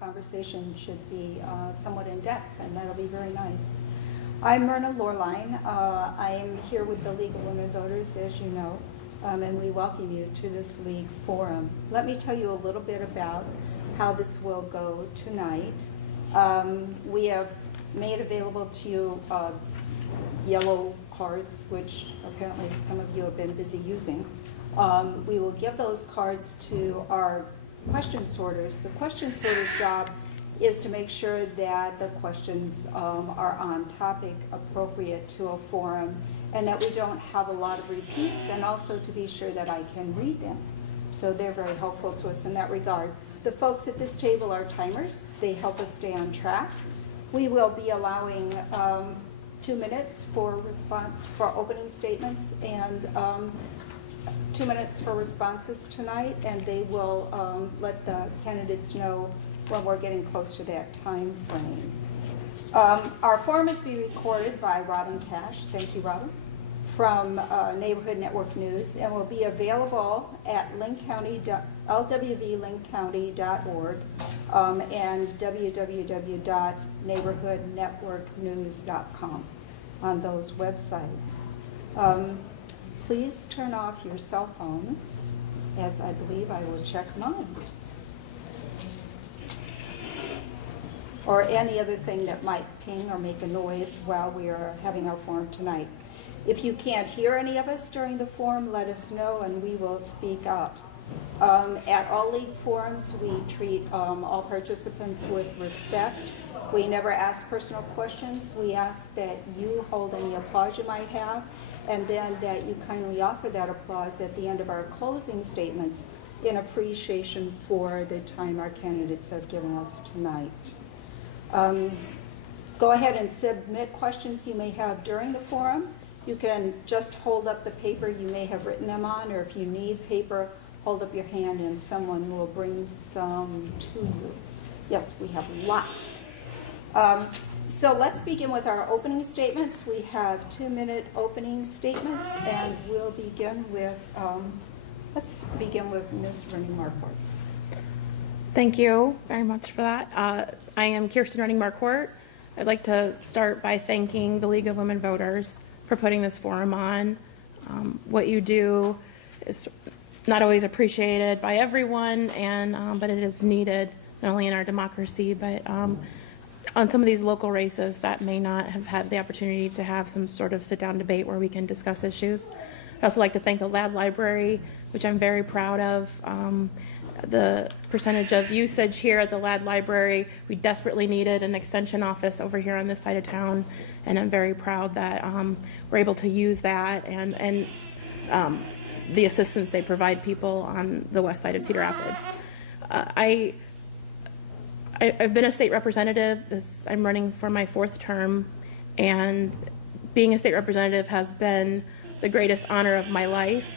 conversation should be somewhat in-depth, and that'll be very nice. I'm Myrna Lorline. I am here with the League of Women Voters, as you know, and we welcome you to this League Forum. Let me tell you a little bit about how this will go tonight. We have made available to you yellow cards, which apparently some of you have been busy using. We will give those cards to our question sorters. The question sorter's job is to make sure that the questions are on topic, appropriate to a forum, and that we don't have a lot of repeats, and also to be sure that I can read them. So they're very helpful to us in that regard. The folks at this table are timers. They help us stay on track. We will be allowing 2 minutes for opening statements and 2 minutes for responses tonight, and they will let the candidates know when we're getting close to that time frame. Our forum is being recorded by Robin Cash, thank you, Robin, from Neighborhood Network News, and will be available at lwvlinkcounty.org and www.neighborhoodnetworknews.com on those websites. Please turn off your cell phones, as I believe I will check mine. Or any other thing that might ping or make a noise while we are having our forum tonight. If you can't hear any of us during the forum, let us know and we will speak up. At all league forums, we treat all participants with respect. We never ask personal questions. We ask that you hold any applause you might have, and then that you kindly offer that applause at the end of our closing statements in appreciation for the time our candidates have given us tonight. Go ahead and submit questions you may have during the forum. You can just hold up the paper you may have written them on, or if you need paper, hold up your hand and someone will bring some to you. Yes, we have lots. So let's begin with our opening statements. We have 2-minute opening statements, and we'll begin with, let's begin with Ms. Running-Marquardt. Thank you very much for that. I am Kirsten Running-Marquardt. I'd like to start by thanking the League of Women Voters for putting this forum on. What you do is not always appreciated by everyone, and but it is needed not only in our democracy, but on some of these local races that may not have had the opportunity to have some sort of sit-down debate where we can discuss issues. I'd also like to thank the Lad Library, which I'm very proud of. The percentage of usage here at the Lad Library, we desperately needed an extension office over here on this side of town, and I'm very proud that we're able to use that and the assistance they provide people on the west side of Cedar Rapids. I've been a state representative. I'm running for my 4th term, and being a state representative has been the greatest honor of my life.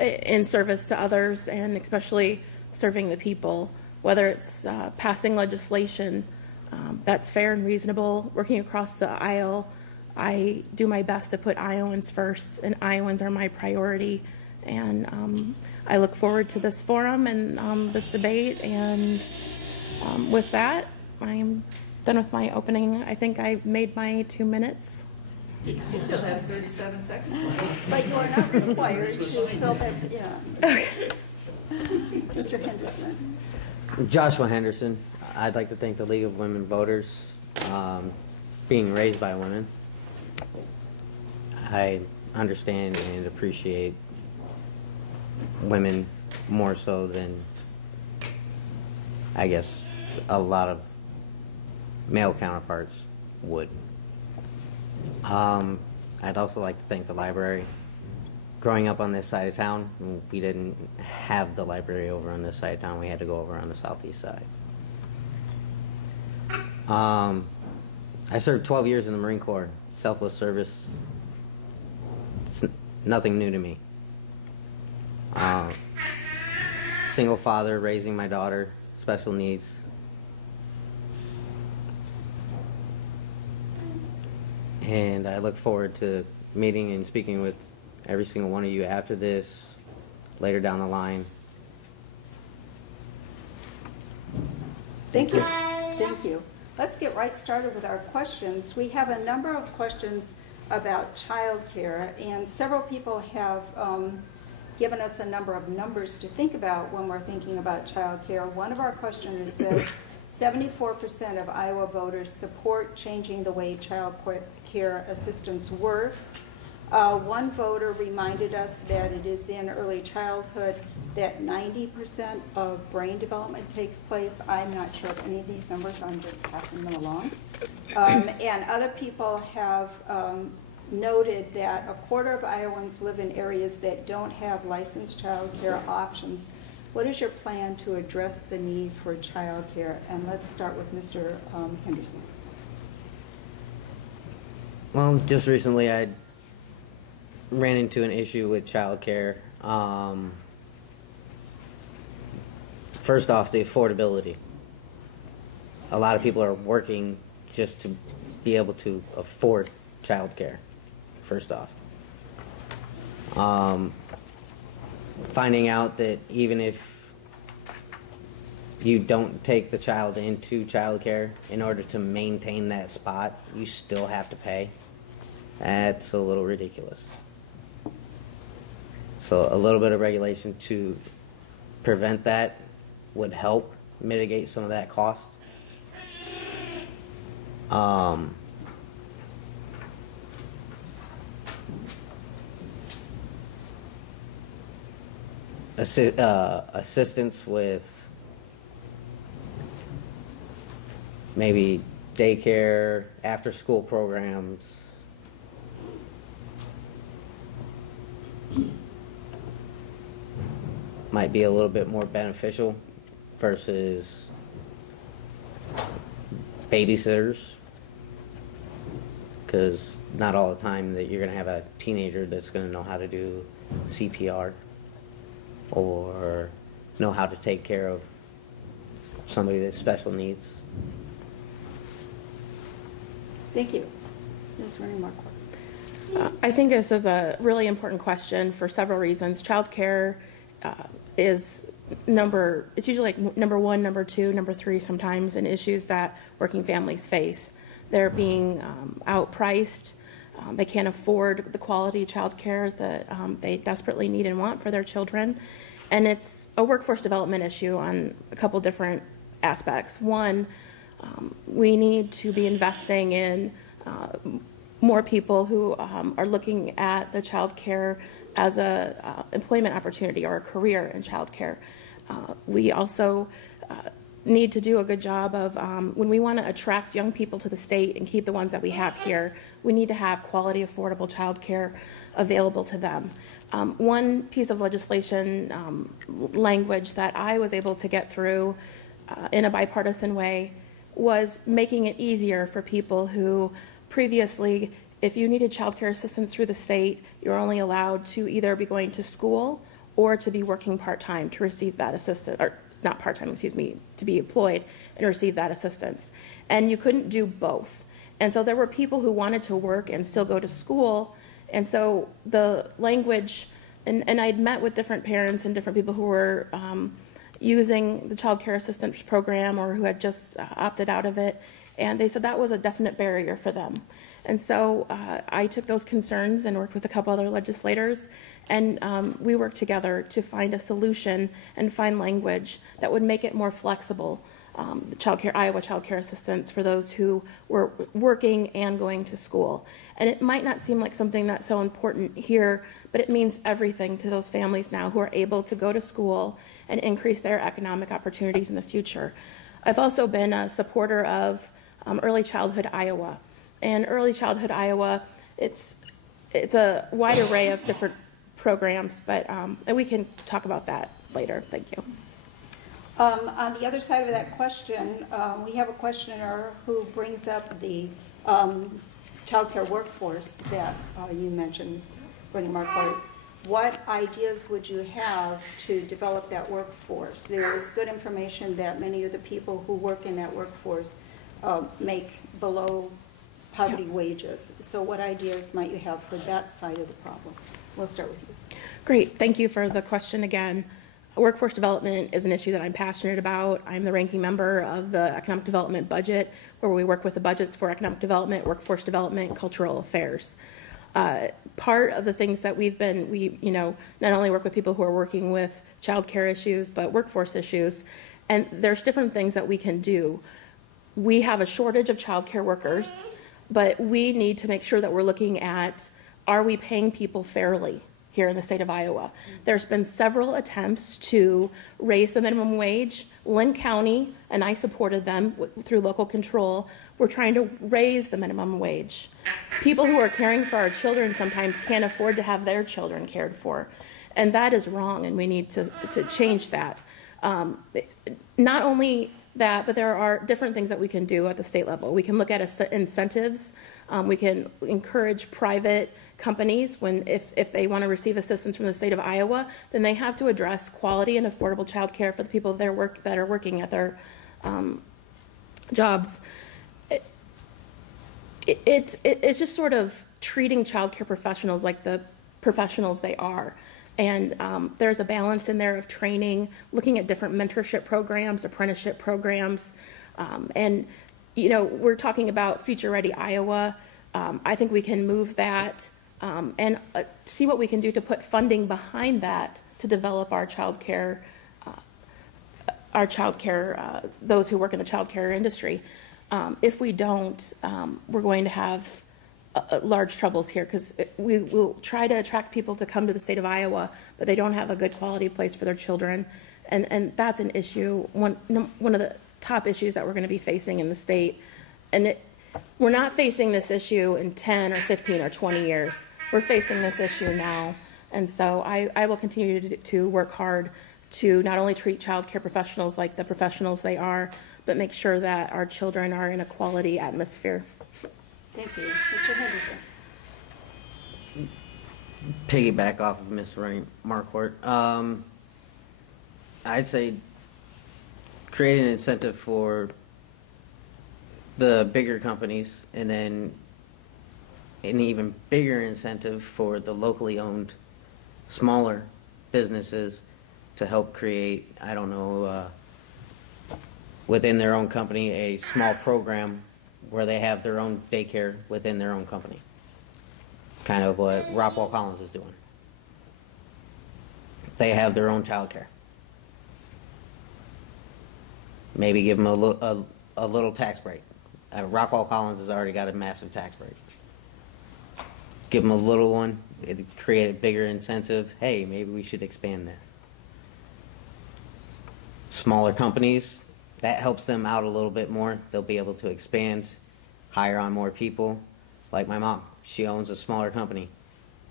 In service to others, and especially serving the people, whether it's passing legislation that's fair and reasonable, working across the aisle. I do my best to put Iowans first, and Iowans are my priority. And I look forward to this forum and this debate. And with that, I'm done with my opening. I think I made my 2 minutes. You still have 37 seconds left. But you are not required to fill that, yeah. Mr. Henderson. Joshua Henderson. I'd like to thank the League of Women Voters, being raised by women. I understand and appreciate women more so than, I guess, a lot of male counterparts would. I'd also like to thank the library. Growing up on this side of town, we didn't have the library over on this side of town. We had to go over on the southeast side. I served 12 years in the Marine Corps. Selfless service. It's nothing new to me. Single father, raising my daughter, special needs. And I look forward to meeting and speaking with every single one of you after this, later down the line. Thank you. Thank you. Let's get right started with our questions. We have a number of questions about childcare, and several people have given us a number of numbers to think about when we're thinking about childcare. One of our questions says 74% of Iowa voters support changing the way child care assistance works. One voter reminded us that it is in early childhood that 90% of brain development takes place. I'm not sure of any of these numbers, I'm just passing them along. And other people have noted that a quarter of Iowans live in areas that don't have licensed child care options. What is your plan to address the need for child care? And let's start with Mr. Henderson. Well, just recently I ran into an issue with childcare. First off, the affordability. A lot of people are working just to be able to afford childcare, first off. Finding out that even if you don't take the child into childcare, in order to maintain that spot, you still have to pay. That's a little ridiculous. So a little bit of regulation to prevent that would help mitigate some of that cost. Assistance with maybe daycare, after school programs. Might be a little bit more beneficial versus babysitters, because not all the time that you're going to have a teenager that's going to know how to do CPR or know how to take care of somebody that's special needs. Thank you. Ms. Running-Marquardt. I think this is a really important question for several reasons. Child care is it's usually like number one, number two, number three sometimes in issues that working families face. They're being outpriced. They can't afford the quality child care that they desperately need and want for their children. And it's a workforce development issue on a couple different aspects. One, we need to be investing in more people who are looking at the child care as a employment opportunity or a career in child care. We also need to do a good job of, when we want to attract young people to the state and keep the ones that we have here, we need to have quality, affordable child care available to them. One piece of legislation language that I was able to get through in a bipartisan way was making it easier for people who previously, if you needed child care assistance through the state, you're only allowed to either be going to school or to be working part-time to receive that assistance, or not part-time, excuse me, to be employed and receive that assistance. And you couldn't do both. And so there were people who wanted to work and still go to school. And so the language, and I'd met with different parents and different people who were using the child care assistance program or who had just opted out of it. And they said that was a definite barrier for them. And so I took those concerns and worked with a couple other legislators, and we worked together to find a solution and find language that would make it more flexible, the Iowa child care assistance for those who were working and going to school. And it might not seem like something that's so important here, but it means everything to those families now who are able to go to school and increase their economic opportunities in the future. I've also been a supporter of Early Childhood Iowa. And Early Childhood Iowa, it's a wide array of different programs, but and we can talk about that later. Thank you. On the other side of that question, we have a questioner who brings up the child care workforce that you mentioned, Running-Marquardt. What ideas would you have to develop that workforce? There is good information that many of the people who work in that workforce make below poverty wages. So what ideas might you have for that side of the problem? We'll start with you. Great. Thank you for the question again. Workforce development is an issue that I'm passionate about. I'm the ranking member of the economic development budget, where we work with the budgets for economic development, workforce development, cultural affairs. Part of the things that we not only work with people who are working with child care issues, but workforce issues, and there's different things that we can do. We have a shortage of child care workers, but we need to make sure that we're looking at, are we paying people fairly here in the state of Iowa? There's been several attempts to raise the minimum wage. Lynn County, and I supported them through local control, we're trying to raise the minimum wage. People who are caring for our children sometimes can't afford to have their children cared for. And that is wrong, and we need to change that. Not only that, but there are different things that we can do at the state level. We can look at incentives. We can encourage private companies if they want to receive assistance from the state of Iowa, then they have to address quality and affordable child care for the people that are working at their jobs. It's just sort of treating child care professionals like the professionals they are. And there's a balance in there of training, looking at different mentorship programs, apprenticeship programs. And, we're talking about Future Ready Iowa. I think we can move that and see what we can do to put funding behind that to develop our child care, those who work in the child care industry. If we don't, we're going to have large troubles here, because we will try to attract people to come to the state of Iowa, but they don't have a good quality place for their children. And that's an issue, one of the top issues that we're going to be facing in the state. And we're not facing this issue in 10 or 15 or 20 years. We're facing this issue now. And so I will continue to work hard to not only treat child care professionals like the professionals they are, but make sure that our children are in a quality atmosphere. Thank you. Mr. Henderson. Piggyback off of Ms. Running-Marquardt. I'd say create an incentive for the bigger companies, and then an even bigger incentive for the locally owned smaller businesses to help create, within their own company, a small program where they have their own daycare within their own company. Kind of what Rockwall Collins is doing. They have their own child care. Maybe give them a little tax break. Rockwall Collins has already got a massive tax break. Give them a little one. It'd create a bigger incentive. Hey, maybe we should expand this. Smaller companies, that helps them out a little bit more. They'll be able to expand, hire on more people. Like my mom, she owns a smaller company.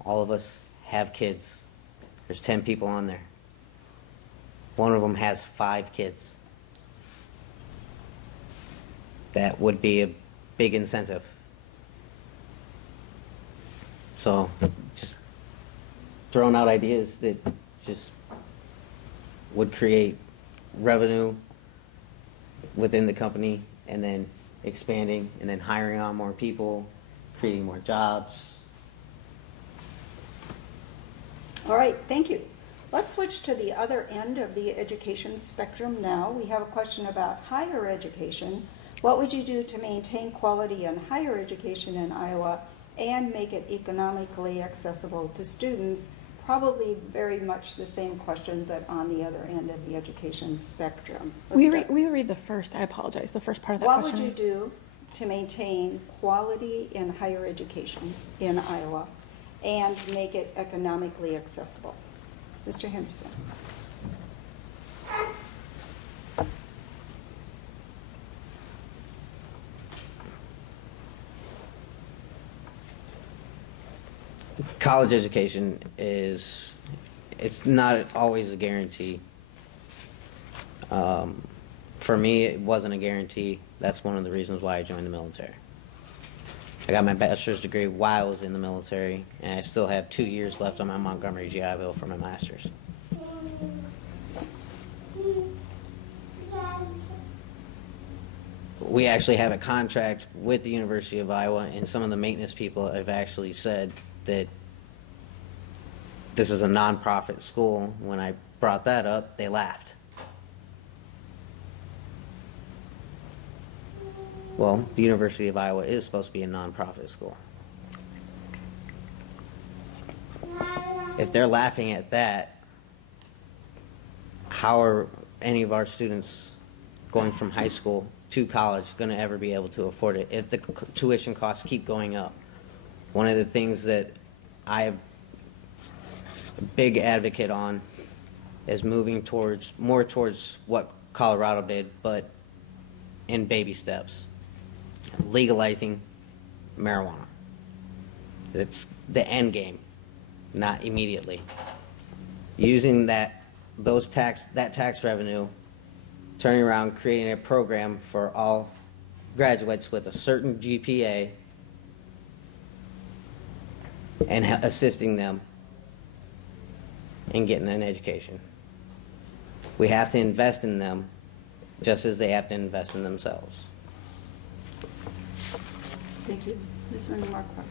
All of us have kids. There's 10 people on there. One of them has 5 kids. That would be a big incentive. So, just throwing out ideas that just would create revenue within the company, and then expanding, and then hiring on more people, creating more jobs. All right, thank you. Let's switch to the other end of the education spectrum now. We have a question about higher education. What would you do to maintain quality in higher education in Iowa and make it economically accessible to students? Probably very much the same question, but on the other end of the education spectrum. We read the first, I apologize, the first part of that question. What would you do to maintain quality in higher education in Iowa and make it economically accessible? Mr. Henderson. College education it's not always a guarantee. For me, it wasn't a guarantee. That's one of the reasons why I joined the military. I got my bachelor's degree while I was in the military, and I still have 2 years left on my Montgomery GI Bill for my master's. We actually have a contract with the University of Iowa, and some of the maintenance people have actually said that this is a nonprofit school when I brought that up, they laughed. Well, the University of Iowa is supposed to be a nonprofit school. If they're laughing at that, how are any of our students going from high school to college going to ever be able to afford it if the tuition costs keep going up? One of the things that I have a big advocate on is moving more towards what Colorado did, but in baby steps. Legalizing marijuana. It's the end game, not immediately. Using that tax revenue, turning around, creating a program for all graduates with a certain GPA and assisting them in getting an education. We have to invest in them just as they have to invest in themselves. Thank you. Ms. Running-Marquardt.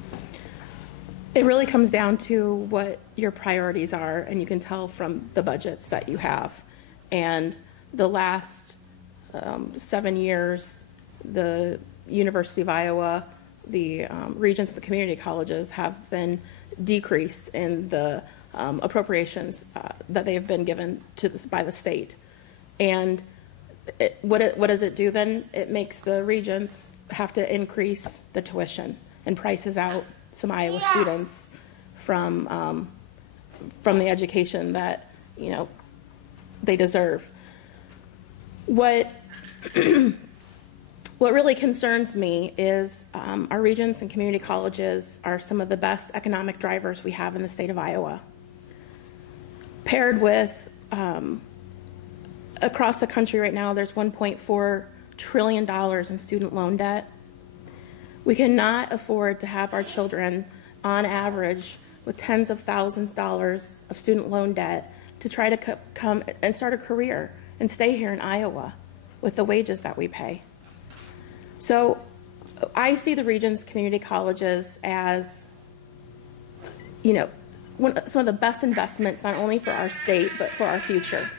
It really comes down to what your priorities are, and you can tell from the budgets that you have. And the last 7 years, the University of Iowa, the regents of the community colleges have been decreased in the appropriations that they have been given by the state. And what does it do then? It makes the regents have to increase the tuition and prices out some Iowa students from the education that they deserve. What really concerns me is our regents and community colleges are some of the best economic drivers we have in the state of Iowa. Paired with across the country right now, there's $1.4 trillion in student loan debt. We cannot afford to have our children, on average, with tens of thousands of dollars of student loan debt to try to come and start a career and stay here in Iowa with the wages that we pay. So I see the Regents community colleges as, some of the best investments, not only for our state, but for our future.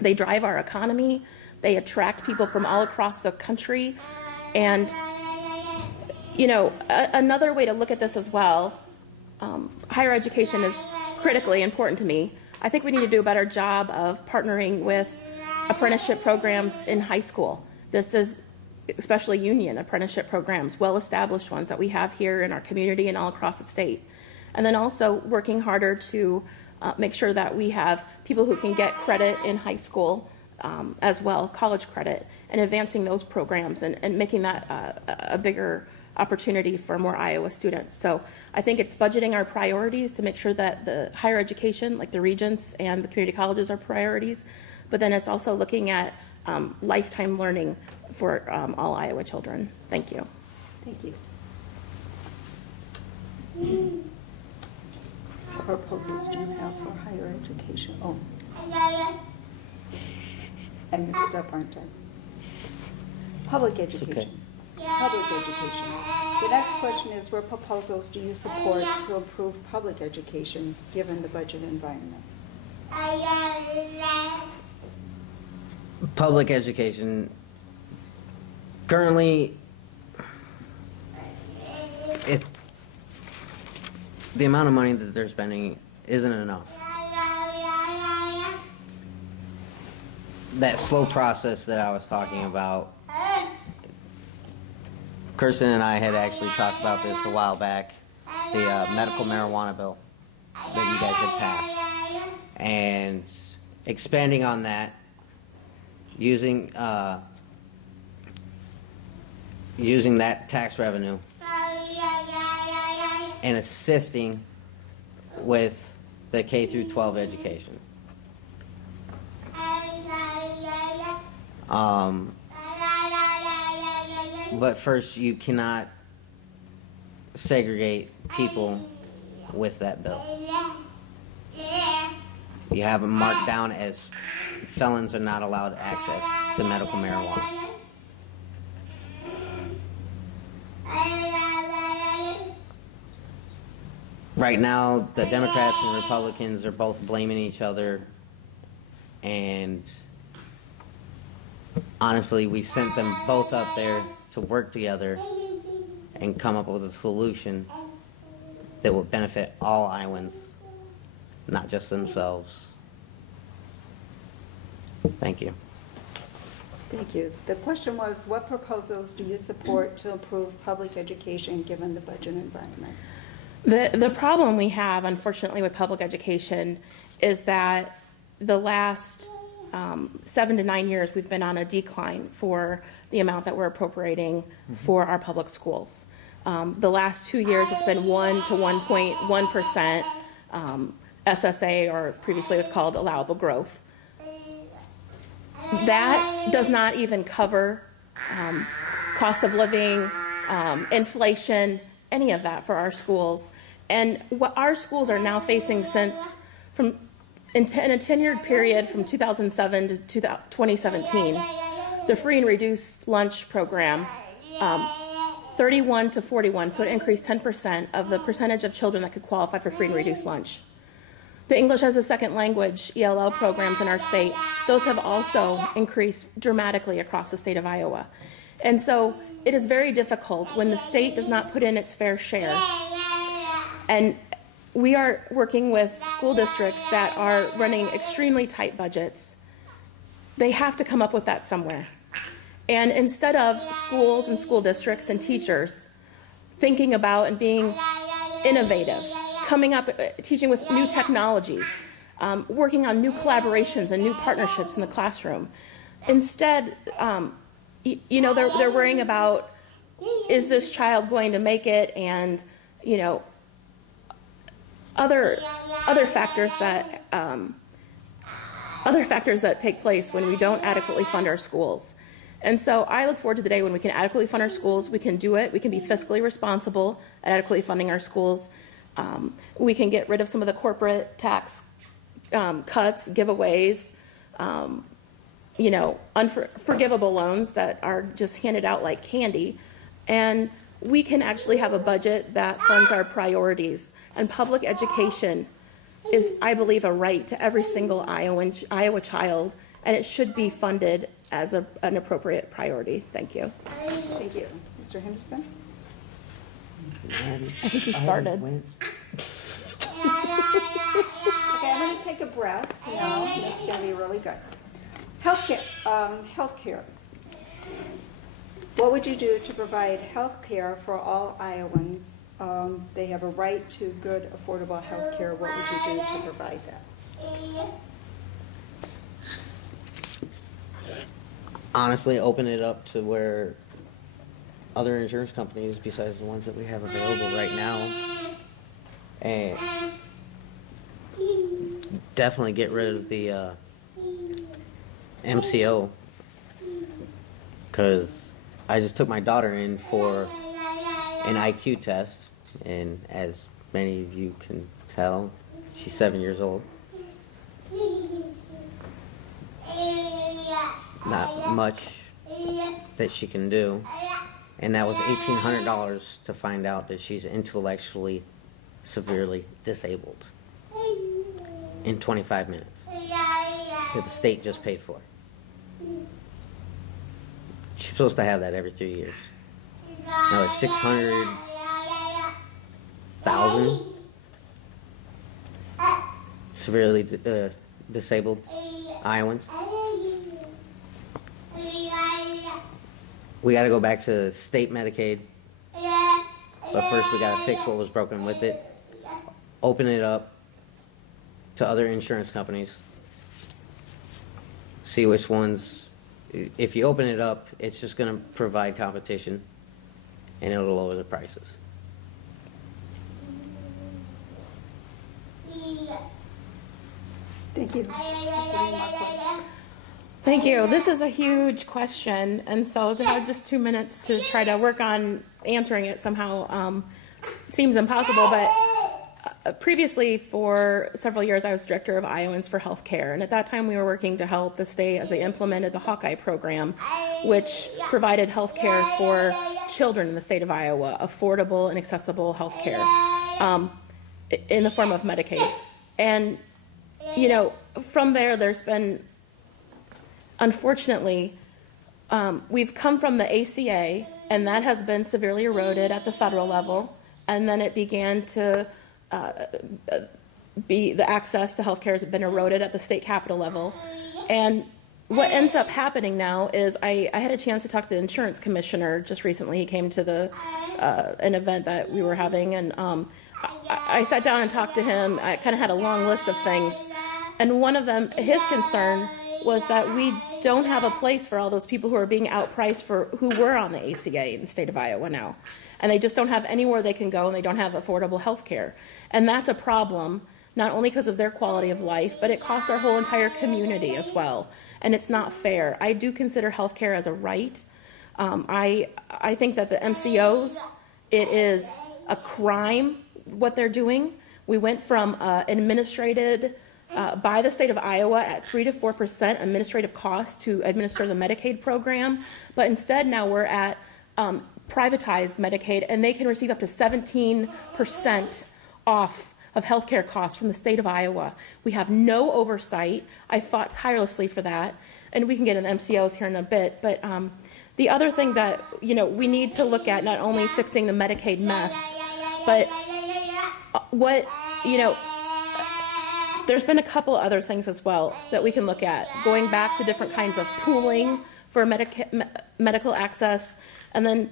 They drive our economy. They attract people from all across the country. And, another way to look at this as well, higher education is critically important to me. I think we need to do a better job of partnering with apprenticeship programs in high school. This is especially union apprenticeship programs, well-established ones that we have here in our community and all across the state. And then also working harder to make sure that we have people who can get credit in high school as well, college credit, and advancing those programs and making that a bigger opportunity for more Iowa students. So I think it's budgeting our priorities to make sure that the higher education, like the regents and the community colleges, are priorities, but then it's also looking at lifetime learning for all Iowa children. Thank you. Thank you. What proposals do you have for higher education? Oh, I'm mixed up, aren't I? Public education. Okay. Public education. The next question is, what proposals do you support to improve public education given the budget environment? Public education, currently, the amount of money that they're spending isn't enough. That slow process that I was talking about, Kirsten and I had actually talked about this a while back, the medical marijuana bill that you guys had passed, and expanding on that, using that tax revenue and assisting with the K through 12 education. But first, you cannot segregate people with that bill. You have them marked down as felons are not allowed access to medical marijuana. Right now, the Democrats and Republicans are both blaming each other and honestly, we sent them both up there to work together and come up with a solution that would benefit all Iowans, not just themselves. Thank you. Thank you. The question was, what proposals do you support to improve public education given the budget environment? The problem we have, unfortunately, with public education is that the last 7 to 9 years we've been on a decline for the amount that we're appropriating for our public schools. The last 2 years it's been 1 to 1.1% SSA, or previously it was called allowable growth. That does not even cover cost of living, inflation, any of that for our schools. And what our schools are now facing in a tenured period from 2007 to 2017, the free and reduced lunch program, 31 to 41, so it increased 10% of the percentage of children that could qualify for free and reduced lunch. The English as a second language ELL programs in our state, those have also increased dramatically across the state of Iowa. And so it is very difficult when the state does not put in its fair share. And we are working with school districts that are running extremely tight budgets. They have to come up with that somewhere. And instead of schools and school districts and teachers thinking about and being innovative, coming up, teaching with new technologies, working on new collaborations and new partnerships in the classroom. Instead, they're worrying about, is this child going to make it, and other factors that take place when we don't adequately fund our schools. And so I look forward to the day when we can adequately fund our schools. We can do it. We can be fiscally responsible at adequately funding our schools. We can get rid of some of the corporate tax cuts, giveaways, unforgivable loans that are just handed out like candy. And we can actually have a budget that funds our priorities. And public education is, I believe, a right to every single Iowa child, and it should be funded as an appropriate priority. Thank you. Thank you. Mr. Henderson? I think he started. Okay, I'm going to take a breath now, and it's going to be really good. Healthcare. What would you do to provide health care for all Iowans? They have a right to good, affordable health care. What would you do to provide that? Honestly, open it up to where other insurance companies besides the ones that we have available right now, and definitely get rid of the MCO, because I just took my daughter in for an IQ test, and as many of you can tell, she's 7 years old. Not much that she can do, and that was $1,800 to find out that she's intellectually severely disabled in 25 minutes that the state just paid for. She's supposed to have that every 3 years. Now there's 600,000 severely disabled Iowans. We got to go back to state Medicaid, but first we got to fix what was broken with it. Open it up to other insurance companies. See which ones. If you open it up, it's just going to provide competition, and it'll lower the prices. Thank you. Thank you. This is a huge question, and so to have just 2 minutes to try to work on answering it somehow seems impossible, but previously, for several years, I was director of Iowans for Healthcare, and at that time we were working to help the state as they implemented the Hawkeye program, which provided health care for children in the state of Iowa, affordable and accessible health care in the form of Medicaid. And, from there, there's been unfortunately, we've come from the ACA, and that has been severely eroded at the federal level, and then it began to be the access to health care has been eroded at the state capital level. And what ends up happening now is I had a chance to talk to the insurance commissioner just recently. He came to an event that we were having, and I sat down and talked to him. I kind of had a long list of things, and one of them, his concern was that we don't have a place for all those people who are being outpriced for who were on the ACA in the state of Iowa now, and they just don't have anywhere they can go, and they don't have affordable health care, and that's a problem. Not only because of their quality of life, but it costs our whole entire community as well. And it's not fair. I do consider healthcare as a right. I think that the MCOs, it is a crime what they're doing. We went from administrated by the state of Iowa at 3 to 4% administrative costs to administer the Medicaid program. But instead now we're at privatized Medicaid, and they can receive up to 17% off of healthcare costs from the state of Iowa. We have no oversight. I fought tirelessly for that, and we can get into MCOs here in a bit. But the other thing that we need to look at, not only fixing the Medicaid mess, but there's been a couple other things as well that we can look at, going back to different kinds of pooling for medical access, and then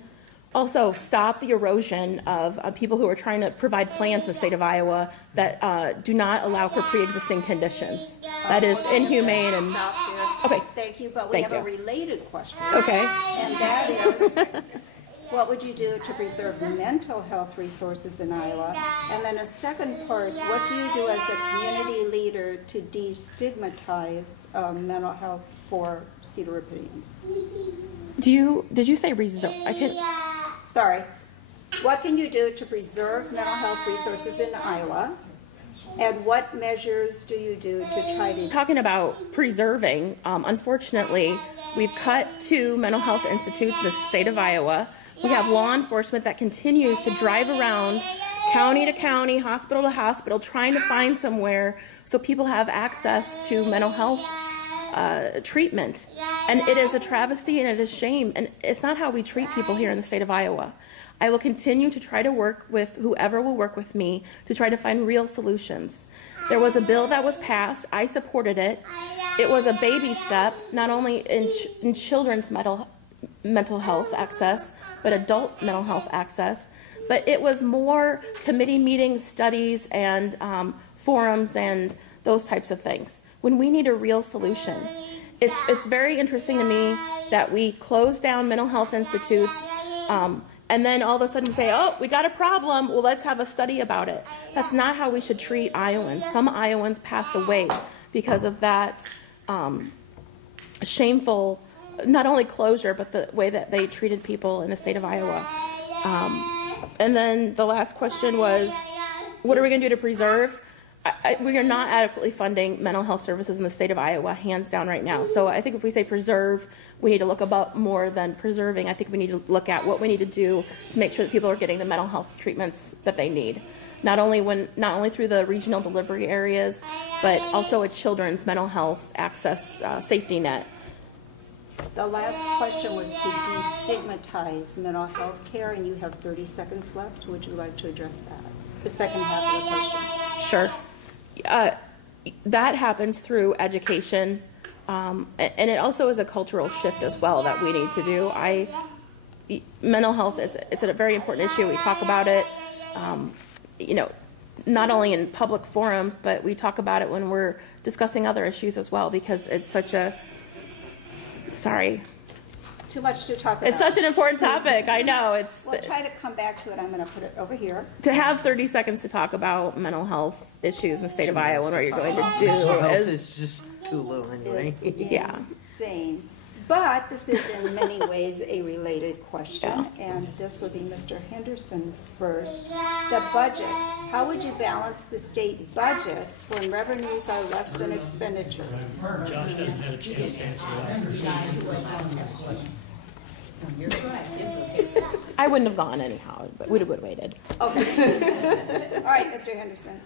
also stop the erosion of people who are trying to provide plans in the state of Iowa that do not allow for pre-existing conditions. That is inhumane. And okay, thank you. But we have a related question. Okay, and that is, what would you do to preserve mental health resources in Iowa? And then a second part, what do you do as a community leader to destigmatize mental health for Cedar Rapidians? Did you say reserve? I can't. Sorry. What can you do to preserve mental health resources in Iowa? And what measures do you do to try to... Talking about preserving, unfortunately, we've cut 2 mental health institutes in the state of Iowa. We have law enforcement that continues to drive around county to county, hospital to hospital, trying to find somewhere so people have access to mental health treatment. And it is a travesty and it is shame, and it's not how we treat people here in the state of Iowa. I will continue to try to work with whoever will work with me to try to find real solutions. There was a bill that was passed. I supported it. It was a baby step, not only in children's mental health access, but adult mental health access. But it was more committee meetings, studies, and forums, and those types of things, when we need a real solution. It's very interesting to me that we close down mental health institutes and then all of a sudden say, oh, we got a problem, well, let's have a study about it. That's not how we should treat Iowans. Some Iowans passed away because of that shameful, not only closure, but the way that they treated people in the state of Iowa. And then the last question was, what are we going to do to preserve? We are not adequately funding mental health services in the state of Iowa, hands down right now. So I think if we say preserve, we need to look about more than preserving. I think we need to look at what we need to do to make sure that people are getting the mental health treatments that they need. Not only through the regional delivery areas, but also a children's mental health access safety net. The last question was to destigmatize mental health care, and you have 30 seconds left. Would you like to address that? The second half of the question. Sure. That happens through education, and it also is a cultural shift as well that we need to do. Mental health, it's a very important issue. We talk about it, not only in public forums, but we talk about it when we're discussing other issues as well, because it's such a, too much to talk about. It's such an important topic. I know. We'll try to come back to it. I'm going to put it over here. To have 30 seconds to talk about mental health issues in the state of Iowa and what you're going to do is just too little anyway. Yeah. Insane. But this is in many ways a related question. Yeah. And this would be Mr. Henderson first. The budget. How would you balance the state budget when revenues are less than expenditures? Josh hasn't had a chance to answer that. I wouldn't have gone anyhow, but we would have waited. Okay. All right, Mr. Henderson.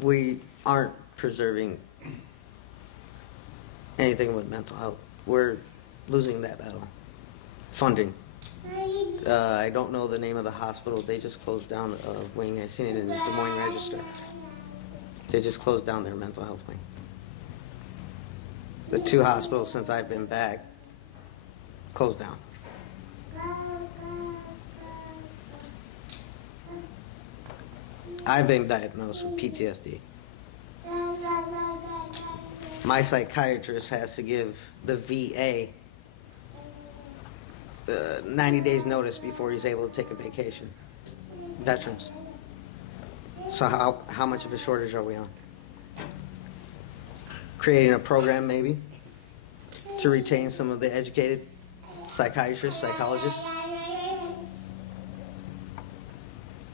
We aren't preserving anything with mental health. We're losing that battle. Funding. I don't know the name of the hospital. They just closed down a wing. I seen it in the Des Moines Register. They just closed down their mental health wing. The 2 hospitals since I've been back closed down. I've been diagnosed with PTSD. My psychiatrist has to give the VA 90 days notice before he's able to take a vacation. Veterans. So how much of a shortage are we on? Creating a program maybe to retain some of the educated psychiatrists, psychologists.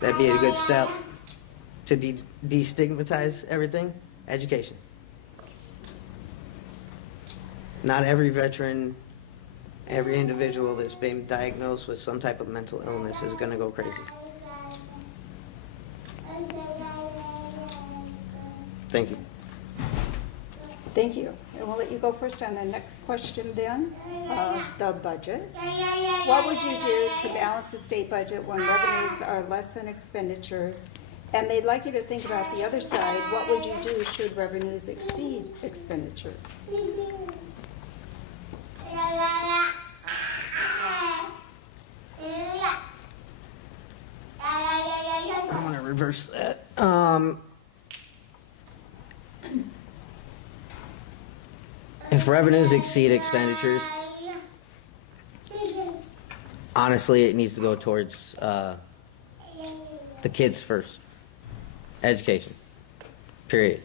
That'd be a good step to destigmatize everything. Education. Not every veteran, every individual that's been diagnosed with some type of mental illness is going to go crazy. Thank you. Thank you. And we'll let you go first on the next question then, the budget. What would you do to balance the state budget when revenues are less than expenditures? And they'd like you to think about the other side. What would you do should revenues exceed expenditures? I'm going to reverse that. If revenues exceed expenditures, honestly, it needs to go towards the kids first. Education. Period.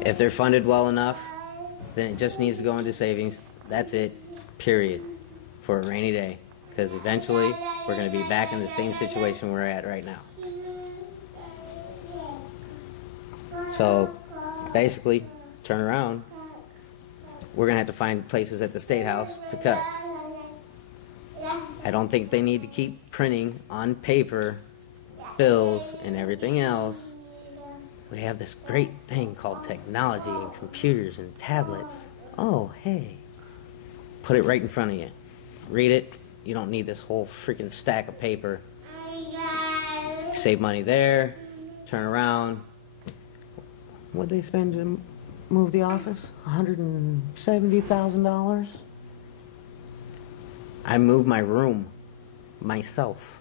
If they're funded well enough, then it just needs to go into savings. That's it. Period. For a rainy day. Because eventually, we're going to be back in the same situation we're at right now. So, basically, turn around. We're going to have to find places at the State House to cut. I don't think they need to keep printing on paper bills and everything else. We have this great thing called technology and computers and tablets. Oh, hey. Put it right in front of you. Read it. You don't need this whole freaking stack of paper. Save money there. Turn around. What'd they spend to move the office? $170,000? I moved my room myself.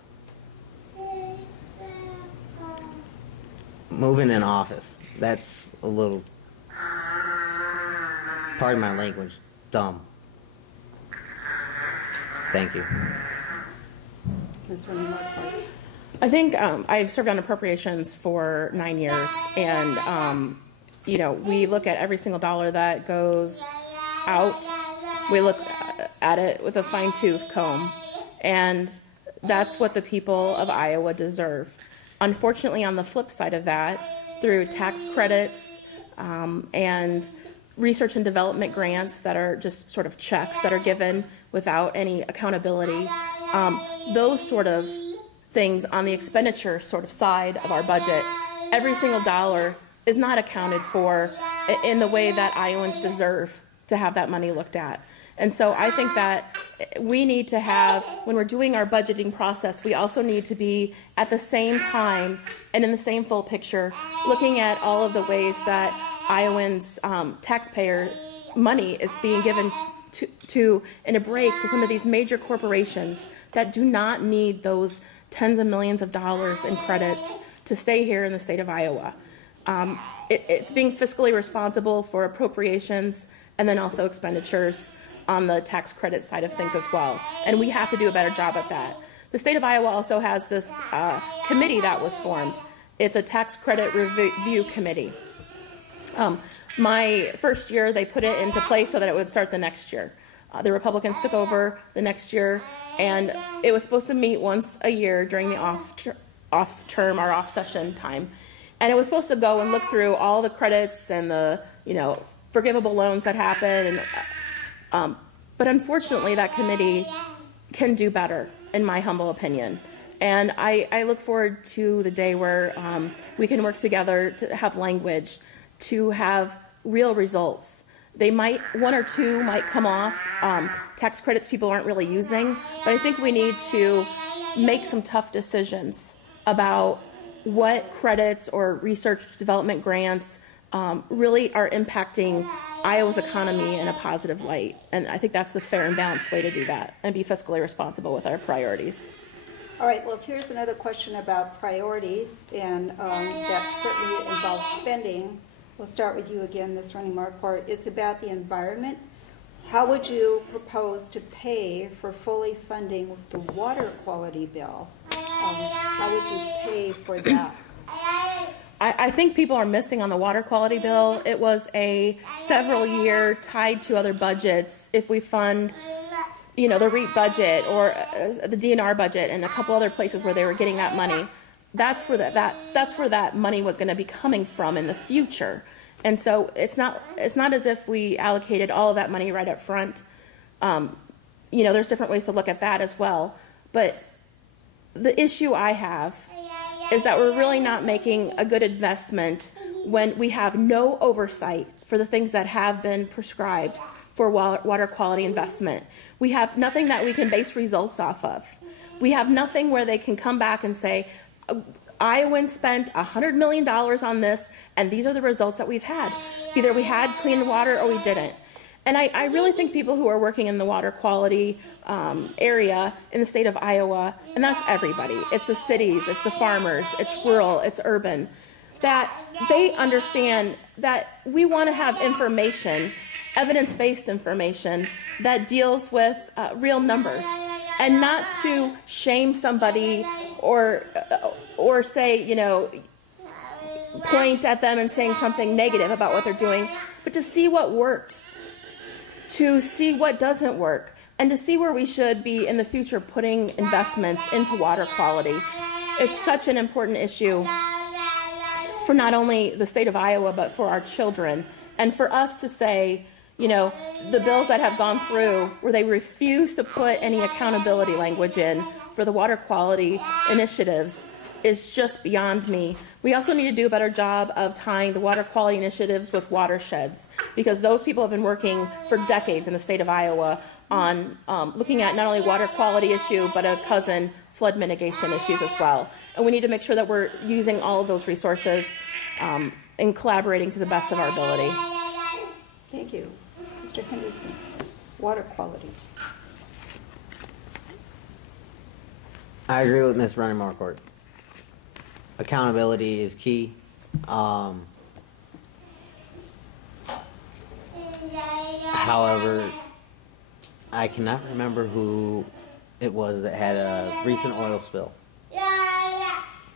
Moving an office, that's a little, pardon my language, dumb. Thank you. Ms. Running-Marquardt. I think I've served on appropriations for 9 years, and you know, we look at every single dollar that goes out. We look at it with a fine-tooth comb, and that's what the people of Iowa deserve. Unfortunately, on the flip side of that, through tax credits and research and development grants that are just sort of checks that are given without any accountability, those sort of things on the expenditure sort of side of our budget, every single dollar is not accounted for in the way that Iowans deserve to have that money looked at. And so I think that we need to have, when we're doing our budgeting process, we also need to be at the same time and in the same full picture looking at all of the ways that Iowans' taxpayer money is being given to in a break to some of these major corporations that do not need those tens of millions of dollars in credits to stay here in the state of Iowa. It's being fiscally responsible for appropriations and then also expenditures on the tax credit side of things as well. And we have to do a better job at that. The state of Iowa also has this committee that was formed. It's a tax credit review committee. My first year, they put it into place so that it would start the next year. The Republicans took over the next year, and it was supposed to meet once a year during the off-term or off-session time. And it was supposed to go and look through all the credits and the, forgivable loans that happen. And, but unfortunately, that committee can do better, in my humble opinion. And I look forward to the day where we can work together to have language, to have real results. They might, one or two might come off, tax credits people aren't really using, but I think we need to make some tough decisions about what credits or research development grants really are impacting Iowa's economy in a positive light. And I think that's the fair and balanced way to do that and be fiscally responsible with our priorities. All right, well, here's another question about priorities, and that certainly involves spending. We'll start with you again, Ms. Running-Marquardt. It's about the environment. How would you propose to pay for fully funding the water quality bill? How would you pay for that? I think people are missing on the water quality bill. It was a several year tied to other budgets. If we fund, the REAP budget or the DNR budget and a couple other places where they were getting that money, that's where that money was going to be coming from in the future. And so it's not as if we allocated all of that money right up front. There's different ways to look at that as well. But the issue I have is that we're really not making a good investment when we have no oversight for the things that have been prescribed for water quality investment. We have nothing that we can base results off of. We have nothing where they can come back and say, Iowans spent $100 million on this, and these are the results that we've had. Either we had clean water or we didn't. And I really think people who are working in the water quality area in the state of Iowa, and that's everybody, it's the cities, it's the farmers, it's rural, it's urban, that they understand that we want to have information, evidence-based information, that deals with real numbers, and not to shame somebody or say, point at them and saying something negative about what they're doing, but to see what works, to see what doesn't work, and to see where we should be in the future putting investments into water quality. It's such an important issue for not only the state of Iowa, but for our children. And for us to say, the bills that have gone through where they refuse to put any accountability language in for the water quality initiatives is just beyond me. We also need to do a better job of tying the water quality initiatives with watersheds, because those people have been working for decades in the state of Iowa on looking at not only water quality issue, but a cousin flood mitigation issues as well. And we need to make sure that we're using all of those resources and collaborating to the best of our ability. Thank you. Mr. Henderson, water quality. I agree with Ms. Running-Marquardt. Accountability is key. However, I cannot remember who it was that had a recent oil spill.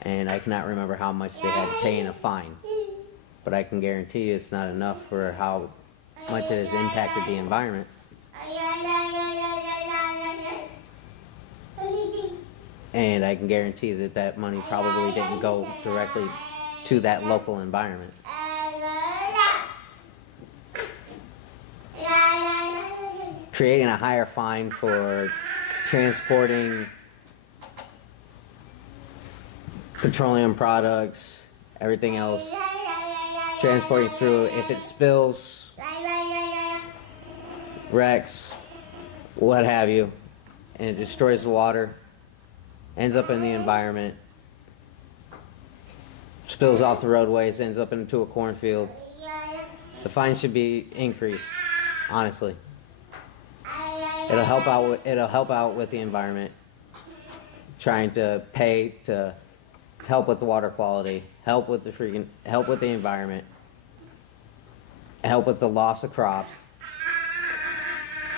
And I cannot remember how much they had to pay in a fine. But I can guarantee you it's not enough for how much it has impacted the environment. And I can guarantee that that money probably didn't go directly to that local environment. Creating a higher fine for transporting petroleum products, everything else, transporting through, if it spills, wrecks, what have you, and it destroys the water, ends up in the environment, spills off the roadways, ends up into a cornfield, the fine should be increased, honestly. It'll help out with the environment, trying to pay to help with the water quality, help with the environment, help with the loss of crops,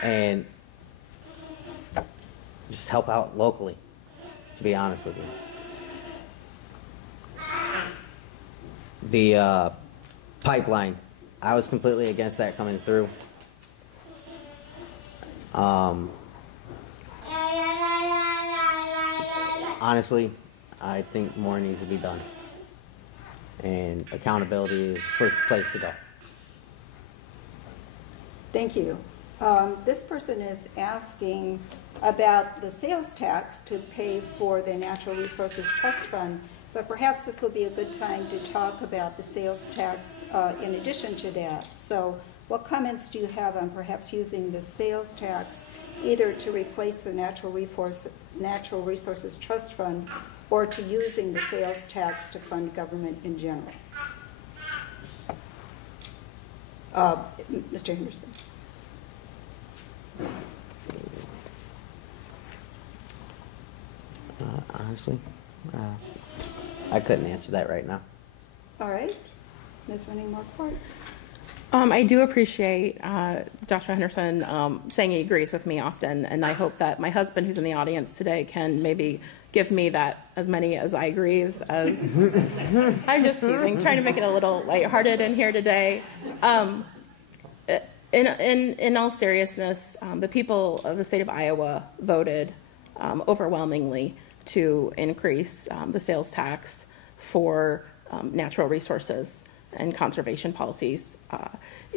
and just help out locally, to be honest with you. The pipeline, I was completely against that coming through. Honestly, I think more needs to be done, and accountability is the first place to go. Thank you. This person is asking about the sales tax to pay for the Natural Resources Trust Fund. But perhaps this will be a good time to talk about the sales tax in addition to that. So what comments do you have on perhaps using the sales tax either to replace the Natural Resources Trust Fund or to using the sales tax to fund government in general? Mr. Henderson. Honestly, I couldn't answer that right now. All right. Ms. Running-Marquardt. I do appreciate Joshua Henderson saying he agrees with me often, and I hope that my husband, who's in the audience today, can maybe give me that as many as I agrees as. I'm just teasing, trying to make it a little lighthearted in here today. In all seriousness, the people of the state of Iowa voted overwhelmingly to increase the sales tax for natural resources and conservation policies.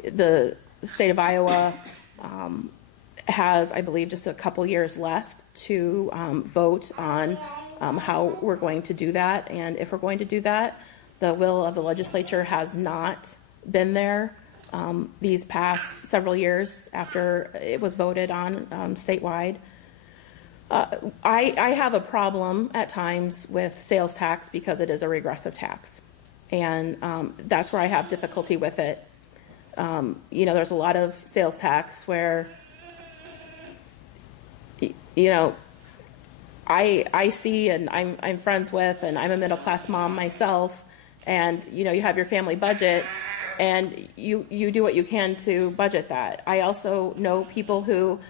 The state of Iowa has, I believe, just a couple years left to vote on how we're going to do that. And if we're going to do that, the will of the legislature has not been there these past several years after it was voted on statewide. I have a problem at times with sales tax because it is a regressive tax. And that's where I have difficulty with it. There's a lot of sales tax where, I see and I'm friends with, and I'm a middle-class mom myself, and, you have your family budget, and you do what you can to budget that. I also know people who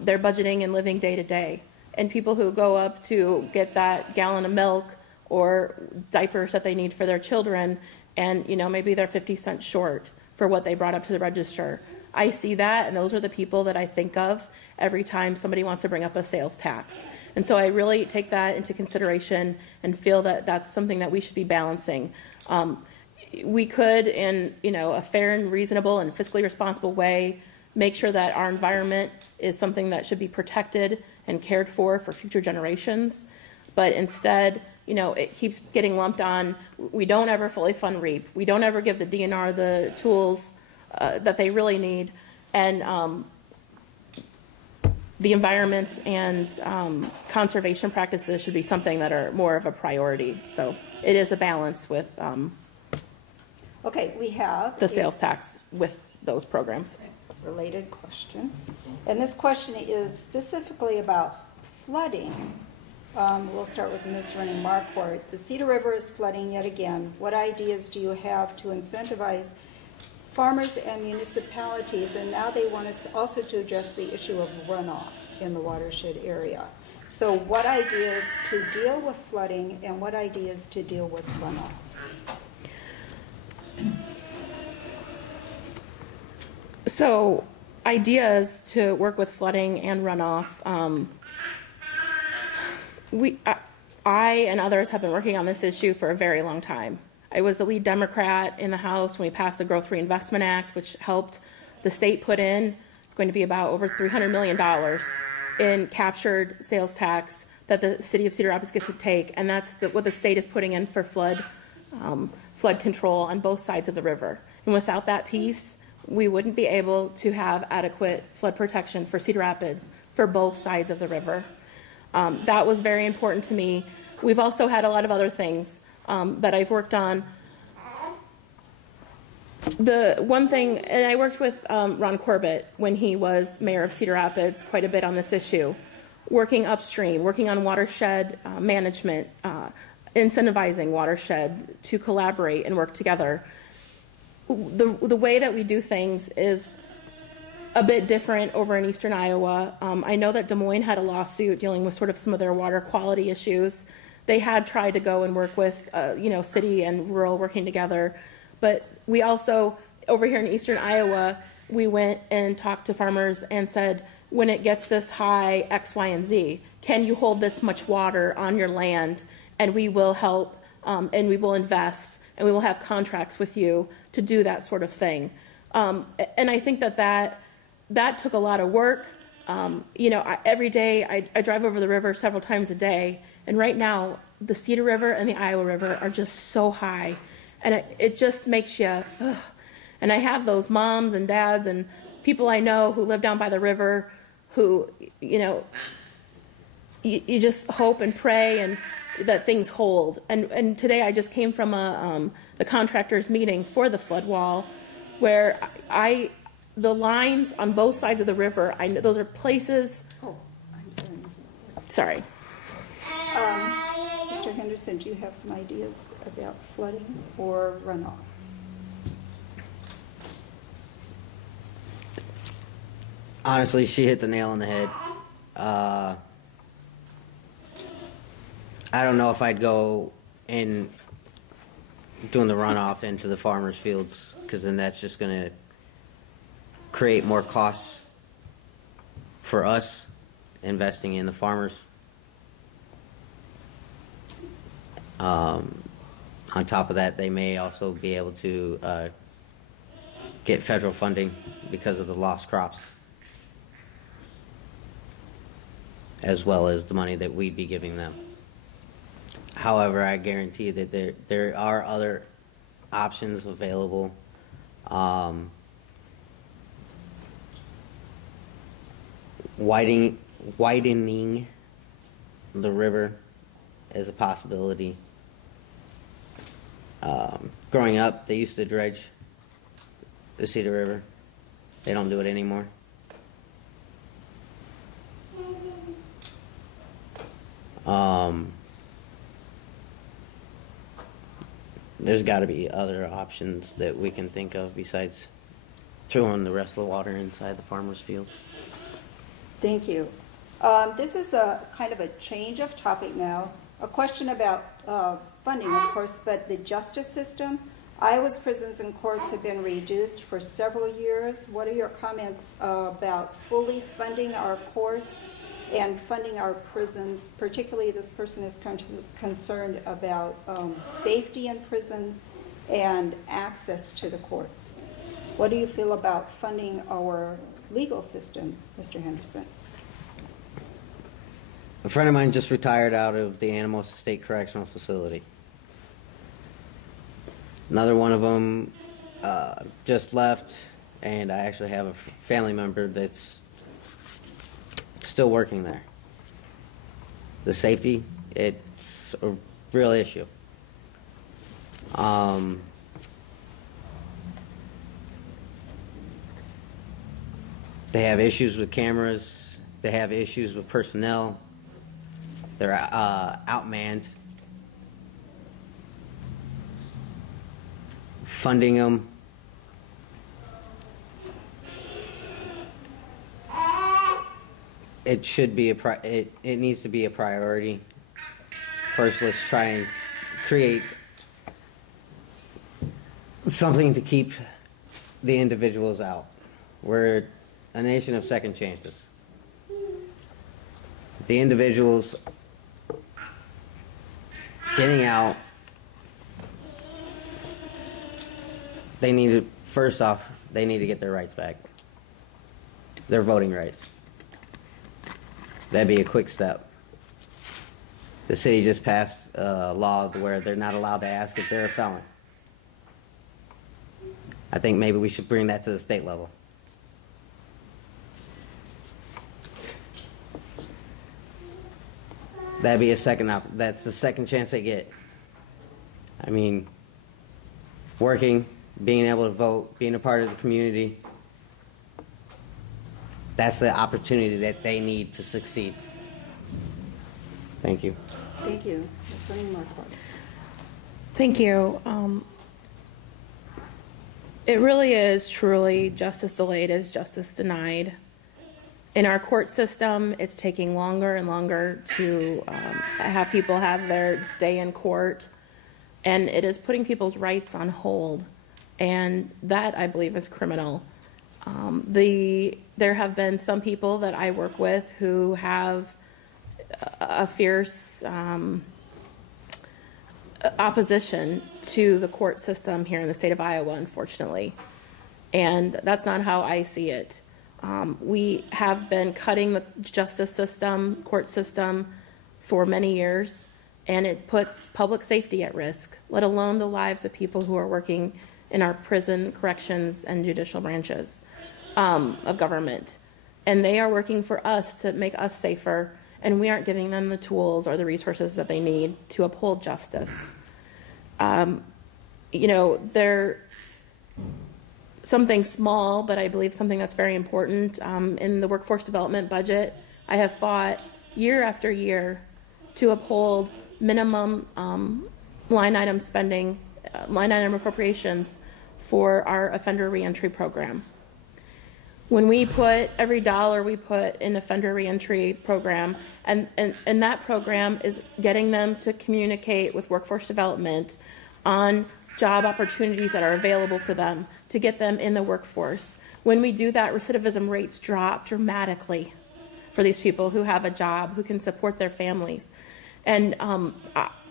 they're budgeting and living day to day, and people who go up to get that gallon of milk or diapers that they need for their children, and maybe they're 50 cents short for what they brought up to the register. I see that, and those are the people that I think of every time somebody wants to bring up a sales tax. And so I really take that into consideration and feel that that's something that we should be balancing. We could, in a fair and reasonable and fiscally responsible way, make sure that our environment is something that should be protected and cared for future generations. But instead, it keeps getting lumped on. We don't ever fully fund REAP. We don't ever give the DNR the tools that they really need. And the environment and conservation practices should be something that are more of a priority. So it is a balance with Okay, we have the sales tax with those programs. Related question. And this question is specifically about flooding. We'll start with Ms. Running-Marquardt. The Cedar River is flooding yet again. What ideas do you have to incentivize farmers and municipalities? And now they want us also to address the issue of runoff in the watershed area. So what ideas to deal with flooding and what ideas to deal with runoff? So ideas to work with flooding and runoff. I and others have been working on this issue for a very long time. I was the lead Democrat in the House when we passed the Growth Reinvestment Act, which helped the state put in, it's going to be about over $300 million in captured sales tax that the city of Cedar Rapids gets to take, and that's what the state is putting in for flood control on both sides of the river. And without that piece, we wouldn't be able to have adequate flood protection for Cedar Rapids for both sides of the river. That was very important to me. We've also had a lot of other things that I've worked on. The one thing, and I worked with Ron Corbett when he was mayor of Cedar Rapids quite a bit on this issue, working upstream, working on watershed management, incentivizing watershed to collaborate and work together. The way that we do things is a bit different over in eastern Iowa. I know that Des Moines had a lawsuit dealing with sort of some of their water quality issues. They had tried to go and work with, city and rural working together. But we also, over here in eastern Iowa, we went and talked to farmers and said, when it gets this high, X, Y, and Z, can you hold this much water on your land? And we will help, and we will invest, and we will have contracts with you to do that sort of thing. And I think that took a lot of work. Every day I drive over the river several times a day, And right now, the Cedar River and the Iowa River are just so high. And it just makes you, ugh. And I have those moms and dads and people I know who live down by the river who, you know, you just hope and pray and that things hold. And today I just came from the contractors meeting for the flood wall, where the lines on both sides of the river, I know those are places. Oh, I'm Sorry. sorry. Mr. Henderson, do you have some ideas about flooding or runoff? Honestly, she hit the nail on the head. I don't know if I'd go in doing the runoff into the farmers' fields, because then that's just going to create more costs for us investing in the farmers. On top of that, they may also be able to get federal funding because of the lost crops, as well as the money that we'd be giving them. However, I guarantee that there are other options available. Widening the river is a possibility. Growing up, they used to dredge the Cedar River. They don't do it anymore. There's got to be other options that we can think of besides throwing the rest of the water inside the farmers' fields. Thank you. This is a kind of a change of topic now. A question about funding, of course, but the justice system. Iowa's prisons and courts have been reduced for several years. What are your comments about fully funding our courts and funding our prisons? Particularly, this person is concerned about safety in prisons and access to the courts. What do you feel about funding our legal system, Mr. Henderson? A friend of mine just retired out of the Anamosa State Correctional Facility. Another one of them just left, and I actually have a family member that's still working there. The safety, it's a real issue. They have issues with cameras. They have issues with personnel. They're outmanned. Funding them. It should be it needs to be a priority. First, let's try and create something to keep the individuals out. We're a nation of second chances. The individuals getting out, they need to, first off, they need to get their rights back. Their voting rights. That'd be a quick step. The city just passed a law where they're not allowed to ask if they're a felon. I think maybe we should bring that to the state level. That'd be a that's the second chance they get. I mean, working, being able to vote, being a part of the community, that's the opportunity that they need to succeed. Thank you. Thank you. Ms. Running-Marquardt. Thank you. It really is truly justice delayed is justice denied. In our court system, it's taking longer and longer to have people have their day in court, and it is putting people's rights on hold, and that, I believe, is criminal. There have been some people that I work with who have a fierce opposition to the court system here in the state of Iowa, unfortunately, and that's not how I see it. We have been cutting the justice system, court system, for many years, and it puts public safety at risk, let alone the lives of people who are working in our prison, corrections, and judicial branches of government. And they are working for us to make us safer, and we aren't giving them the tools or the resources that they need to uphold justice. They're something small, but I believe something that's very important. In the workforce development budget, I have fought year after year to uphold minimum line item spending, line item appropriations for our offender reentry program. When we put every dollar we put in offender reentry program, and that program is getting them to communicate with workforce development on job opportunities that are available for them to get them in the workforce. When we do that, recidivism rates drop dramatically for these people who have a job, who can support their families. And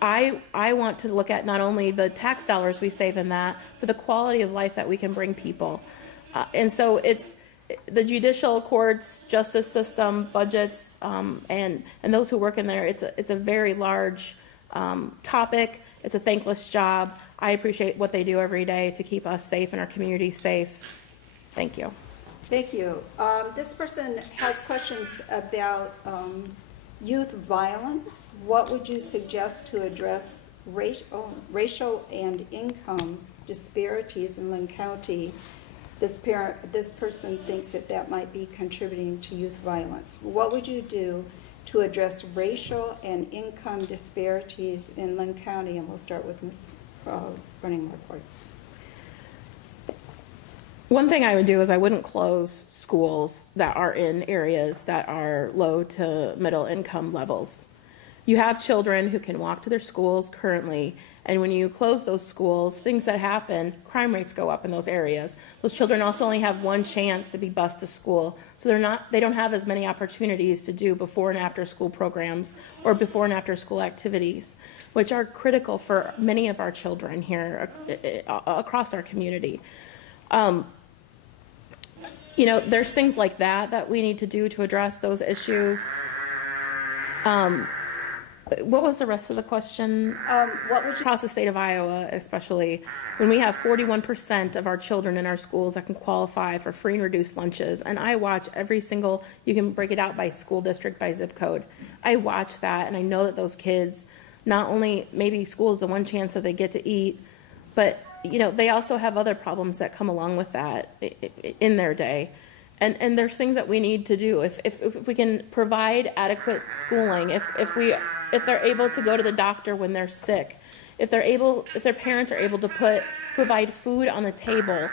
I want to look at not only the tax dollars we save in that, but the quality of life that we can bring people. And so it's the judicial courts, justice system, budgets, and those who work in there. It's a very large topic. It's a thankless job. I appreciate what they do every day to keep us safe and our community safe. Thank you. Thank you. This person has questions about youth violence. What would you suggest to address racial and income disparities in Lynn County? This person thinks that might be contributing to youth violence. What would you do to address racial and income disparities in Lynn County? And we'll start with Ms. Running-Marquardt. One thing I would do is I wouldn't close schools that are in areas that are low to middle income levels. You have children who can walk to their schools currently, and when you close those schools, things that happen, crime rates go up in those areas. Those children also only have one chance to be bused to school, so they don't have as many opportunities to do before and after school programs or before and after school activities, which are critical for many of our children here across our community. There's things like that we need to do to address those issues. What was the rest of the question? What would you Across the state of Iowa, especially, when we have 41% of our children in our schools that can qualify for free and reduced lunches, and I watch every single, you can break it out by school district, by zip code. I watch that, and I know that those kids, not only maybe school is the one chance that they get to eat, but they also have other problems that come along with that in their day. And there's things that we need to do. If we can provide adequate schooling, if they're able to go to the doctor when they're sick, if their parents are able to provide food on the table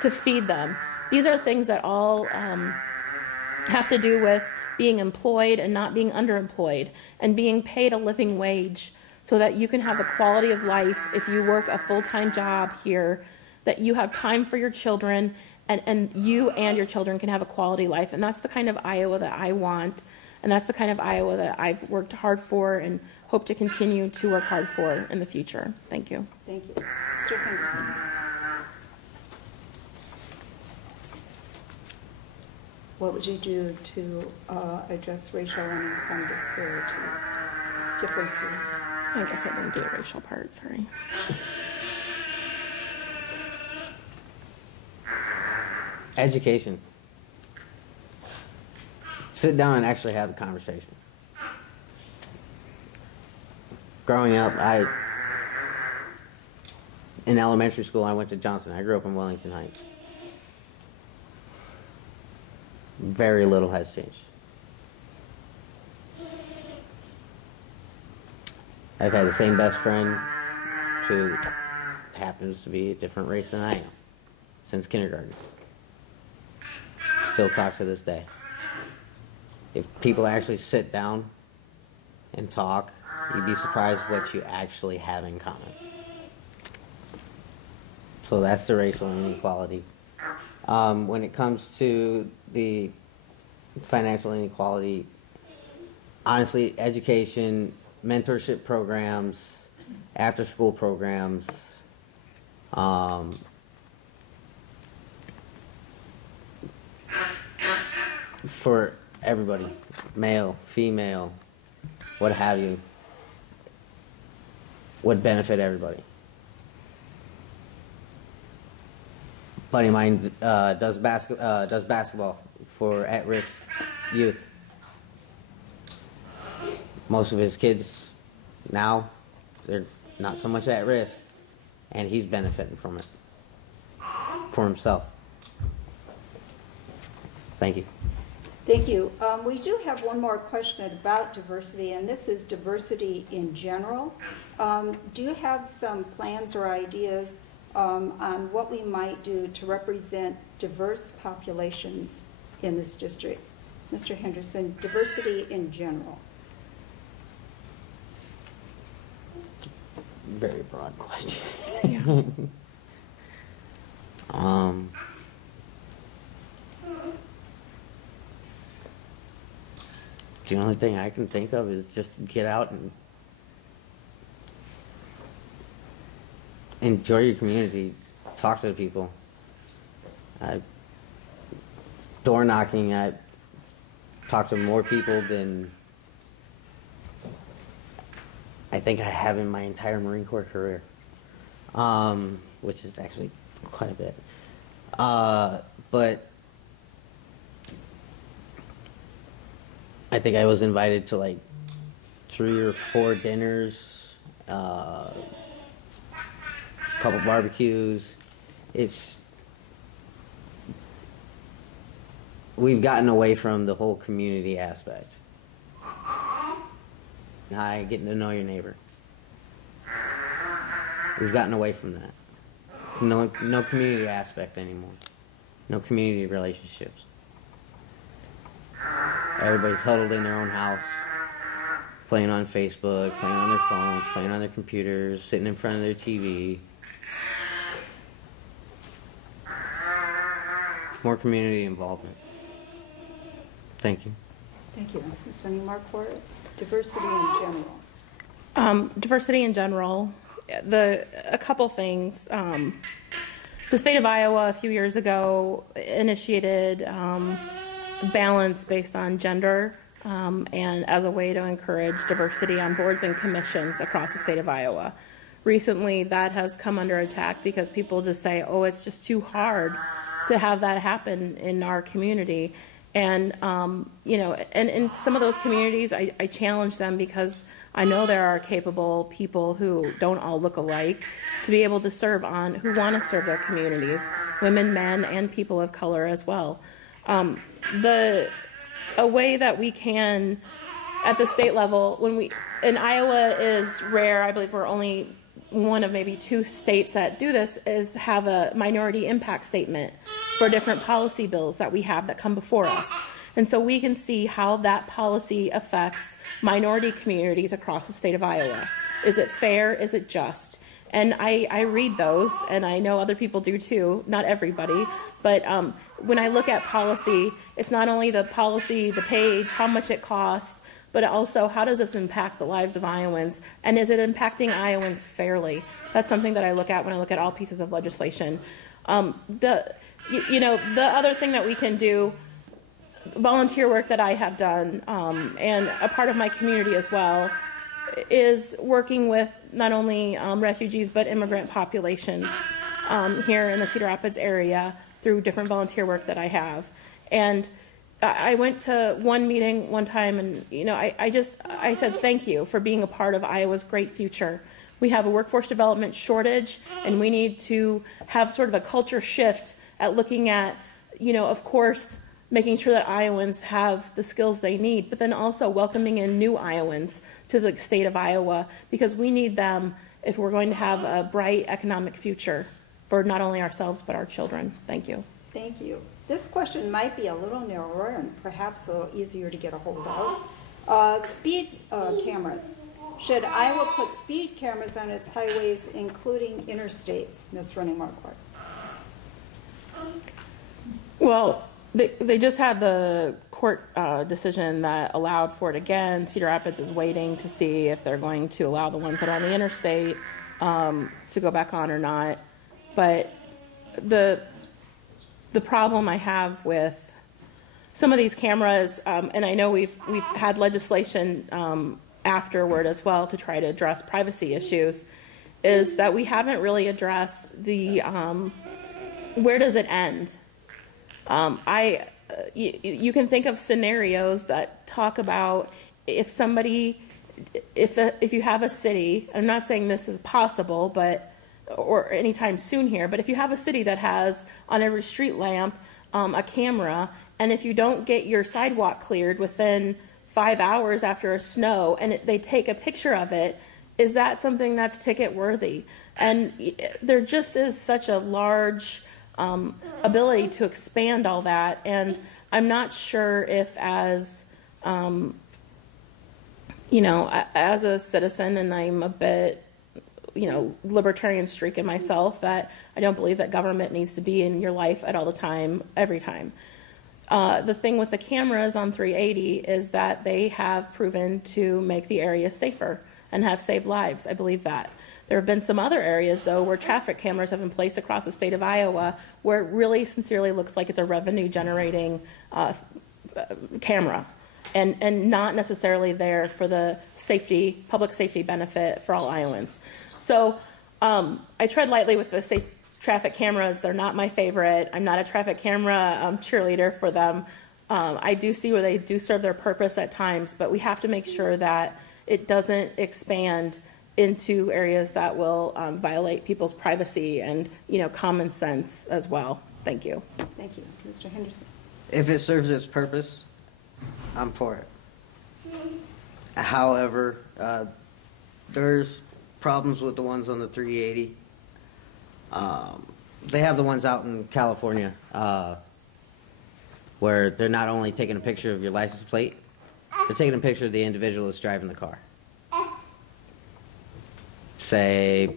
to feed them, these are things that all have to do with being employed and not being underemployed, and being paid a living wage, so that you can have a quality of life if you work a full-time job here, that you have time for your children, and you and your children can have a quality life. And that's the kind of Iowa that I want, and that's the kind of Iowa that I've worked hard for and hope to continue to work hard for in the future. Thank you. Thank you. Mr. Henderson. What would you do to address racial and income differences? I guess I didn't do the racial part, sorry. Education. Sit down and actually have a conversation. Growing up, in elementary school, I went to Johnson. I grew up in Wellington Heights. Very little has changed. I've had the same best friend who happens to be a different race than I am since kindergarten. Still talk to this day. If people actually sit down and talk, you'd be surprised what you actually have in common. So that's the racial inequality. When it comes to the financial inequality, honestly, education, mentorship programs, after-school programs, for everybody, male, female, what have you, would benefit everybody. A buddy of mine does basketball for at-risk youth. Most of his kids now, they're not so much at risk, and he's benefiting from it for himself. Thank you. Thank you. We do have one more question about diversity, and this is diversity in general. Do you have some plans or ideas on what we might do to represent diverse populations in this district? Mr. Henderson, diversity in general. Very broad question. Yeah. The only thing I can think of is just get out and enjoy your community, talk to the people. Door knocking, I talk to more people than I think I have in my entire Marine Corps career, which is actually quite a bit. But I think I was invited to like 3 or 4 dinners, a couple barbecues. We've gotten away from the whole community aspect. Hi, getting to know your neighbor. We've gotten away from that. No community aspect anymore. No community relationships. Everybody's huddled in their own house, playing on Facebook, playing on their phones, playing on their computers, sitting in front of their TV. More community involvement. Thank you. Thank you. Ms. Running-Marquardt, diversity in general. Diversity in general, a couple things. The state of Iowa a few years ago initiated balance based on gender and as a way to encourage diversity on boards and commissions across the state of Iowa. Recently, that has come under attack because people just say, oh, it's just too hard to have that happen in our community. And, you know, and in some of those communities, I challenge them because I know there are capable people who don't all look alike to be able to serve on, who want to serve their communities, women, men, and people of color as well. A way that we can, at the state level, in Iowa is rare, I believe we're only one of maybe 2 states that do this, is have a minority impact statement for different policy bills that we have that come before us. And so we can see how that policy affects minority communities across the state of Iowa. Is it fair? Is it just? And I read those, and I know other people do too, not everybody, but when I look at policy, it's not only the policy, the page, how much it costs, but also how does this impact the lives of Iowans, and is it impacting Iowans fairly? That's something that I look at when I look at all pieces of legislation. The other thing that we can do, volunteer work that I have done, and a part of my community as well, is working with not only refugees but immigrant populations here in the Cedar Rapids area through different volunteer work that I have. And I went to one meeting one time, and I said thank you for being a part of Iowa's great future. We have a workforce development shortage, and we need to have sort of a culture shift at looking at, of course, making sure that Iowans have the skills they need, but then also welcoming in new Iowans to the state of Iowa, because we need them if we're going to have a bright economic future for not only ourselves but our children. Thank you. Thank you. This question might be a little narrower and perhaps a little easier to get a hold of. Speed cameras. Should Iowa put speed cameras on its highways, including interstates, Ms. Running-Marquardt? Well, they just had the court decision that allowed for it again. Cedar Rapids is waiting to see if they're going to allow the ones that are on the interstate to go back on or not. But the problem I have with some of these cameras, and I know we've had legislation afterward as well to try to address privacy issues, is that we haven't really addressed the where does it end? You can think of scenarios that talk about if you have a city, I'm not saying this is possible, or anytime soon here, but if you have a city that has on every street lamp a camera, and if you don't get your sidewalk cleared within 5 hours after a snow, and they take a picture of it, is that something that's ticket worthy? And there just is such a large ability to expand all that, and I'm not sure if as as a citizen, and I'm a bit libertarian streak in myself, that I don't believe that government needs to be in your life at all the time, every time. The thing with the cameras on 380 is that they have proven to make the area safer and have saved lives. I believe that. There have been some other areas, though, where traffic cameras have been placed across the state of Iowa where it really sincerely looks like it's a revenue-generating camera and not necessarily there for the safety, public safety benefit for all Iowans. So I tread lightly with the safe traffic cameras. They're not my favorite. I'm not a traffic camera cheerleader for them. I do see where they do serve their purpose at times, but we have to make sure that it doesn't expand into areas that will violate people's privacy and common sense as well. Thank you. Thank you. Mr. Henderson. If it serves its purpose, I'm for it. However, there's problems with the ones on the 380. They have the ones out in California where they're not only taking a picture of your license plate, they're taking a picture of the individual that's driving the car. Say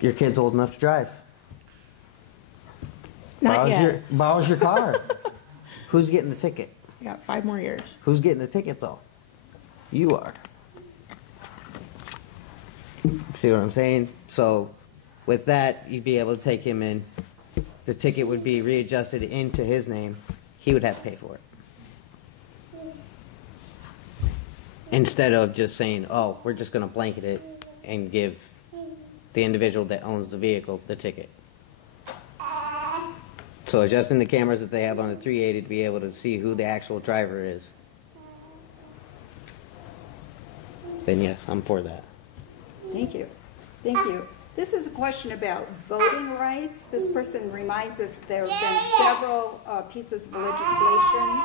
your kid's old enough to drive. Not yet. Borrows your car. Who's getting the ticket? I got 5 more years. Who's getting the ticket, though? You are. See what I'm saying? So with that, you'd be able to take him in. The ticket would be readjusted into his name. He would have to pay for it. Instead of just saying, oh, we're just going to blanket it and give the individual that owns the vehicle the ticket. So adjusting the cameras that they have on the 380 to be able to see who the actual driver is, then yes, I'm for that. Thank you. Thank you. This is a question about voting rights. This person reminds us there have been several pieces of legislation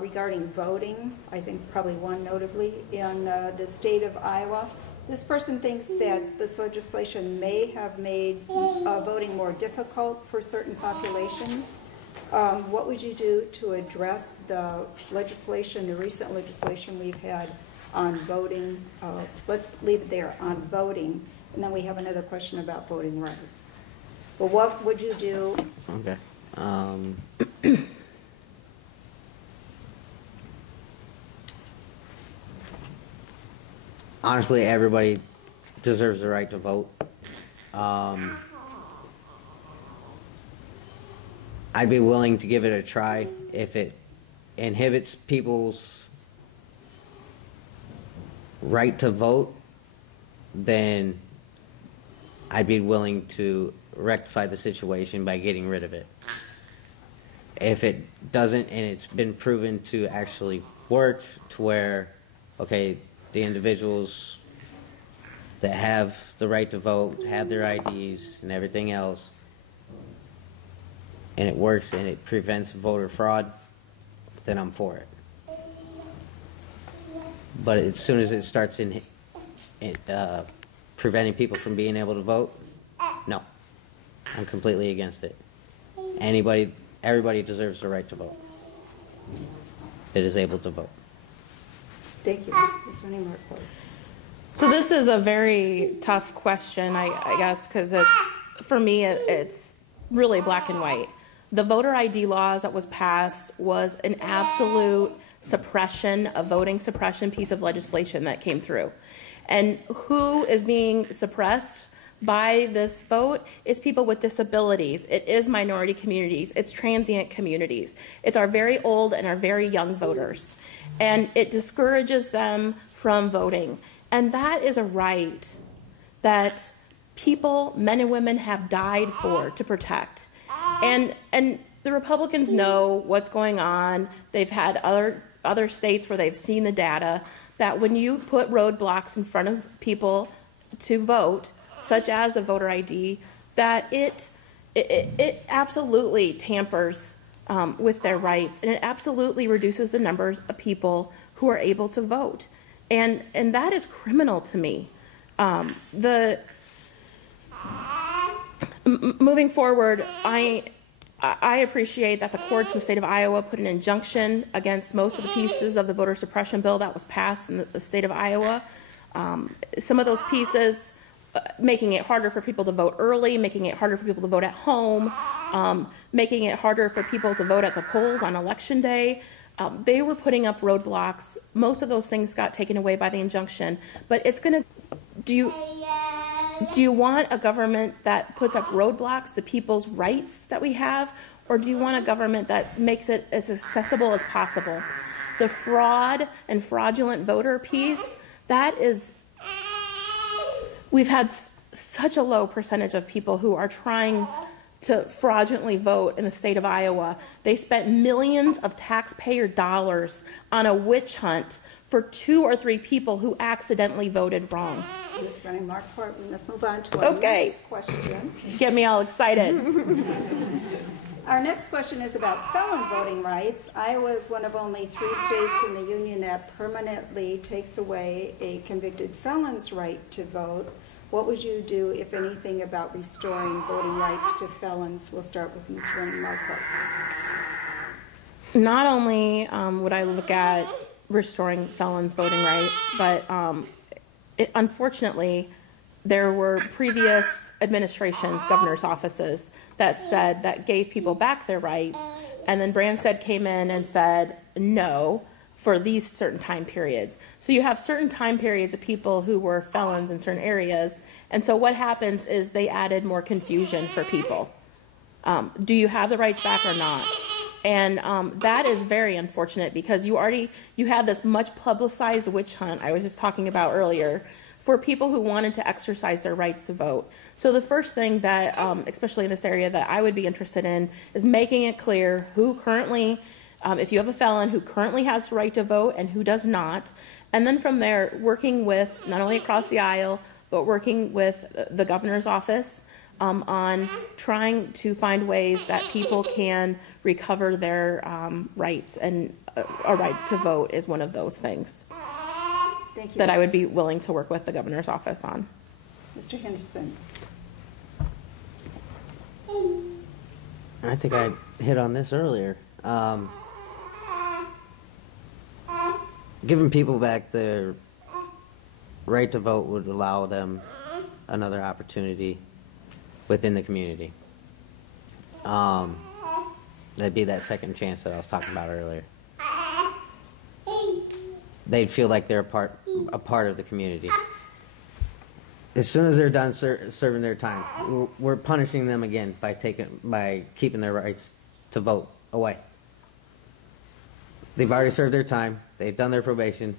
regarding voting. I think probably one notably in the state of Iowa. This person thinks that this legislation may have made voting more difficult for certain populations. What would you do to address the legislation, the recent legislation we've had on voting? Let's leave it there, on voting. And then we have another question about voting rights. But what would you do? Okay. Honestly, everybody deserves the right to vote. I'd be willing to give it a try if it inhibits people's right to vote, then I'd be willing to rectify the situation by getting rid of it. If it doesn't, and it's been proven to actually work to where, okay, the individuals that have the right to vote, have their IDs and everything else, and it works and it prevents voter fraud, then I'm for it. But as soon as it starts preventing people from being able to vote, no, I'm completely against it. Everybody deserves the right to vote that is able to vote. Thank you. Ms. Running-Marquardt. So this is a very tough question, I guess, because for me, it's really black and white. The voter ID laws that was passed was an absolute suppression, a voting suppression piece of legislation that came through. And who is being suppressed by this vote? It's people with disabilities. It is minority communities. It's transient communities. It's our very old and our very young voters. and it discourages them from voting. And that is a right that people, men and women, have died for to protect. And the Republicans know what's going on. They've had other states where they've seen the data that when you put roadblocks in front of people to vote, such as the voter ID, that it absolutely tampers with their rights, and it absolutely reduces the numbers of people who are able to vote, and that is criminal to me. Moving forward, I appreciate that the courts in the state of Iowa put an injunction against most of the pieces of the voter suppression bill that was passed in the state of Iowa. Some of those pieces, making it harder for people to vote early, making it harder for people to vote at home, making it harder for people to vote at the polls on election day. They were putting up roadblocks. Most of those things got taken away by the injunction. But it's going to, do you want a government that puts up roadblocks to people's rights that we have, or do you want a government that makes it as accessible as possible? The fraud and fraudulent voter piece, that is, we've had such a low percentage of people who are trying to fraudulently vote in the state of Iowa. They spent millions of taxpayer dollars on a witch hunt for 2 or 3 people who accidentally voted wrong. Ms. Running-Marquardt, we must move on to our next question. Get me all excited. Our next question is about felon voting rights. Iowa is one of only 3 states in the union that permanently takes away a convicted felon's right to vote. What would you do, if anything, about restoring voting rights to felons? We'll start with Ms. Running-Marquardt. Not only would I look at restoring felons' voting rights, but unfortunately, there were previous administrations, governor's offices, that gave people back their rights, and then Branstad came in and said no for these certain time periods. So you have certain time periods of people who were felons in certain areas, and so what happens is they added more confusion for people. Do you have the rights back or not? And that is very unfortunate, because you had this much publicized witch hunt I was just talking about earlier for people who wanted to exercise their rights to vote. So the first thing that, especially in this area, that I would be interested in is making it clear who currently, if you have a felon who currently has the right to vote and who does not, and then from there, working with, not only across the aisle, but working with the governor's office on trying to find ways that people can recover their rights, and a right to vote is one of those things. Thank you. That I would be willing to work with the governor's office on. Mr. Henderson. I think I hit on this earlier. Giving people back their right to vote would allow them another opportunity within the community. That'd be that second chance that I was talking about earlier. They'd feel like they're a part of the community. As soon as they're done serving their time, we're punishing them again by keeping their rights to vote away. They've already served their time. They've done their probation.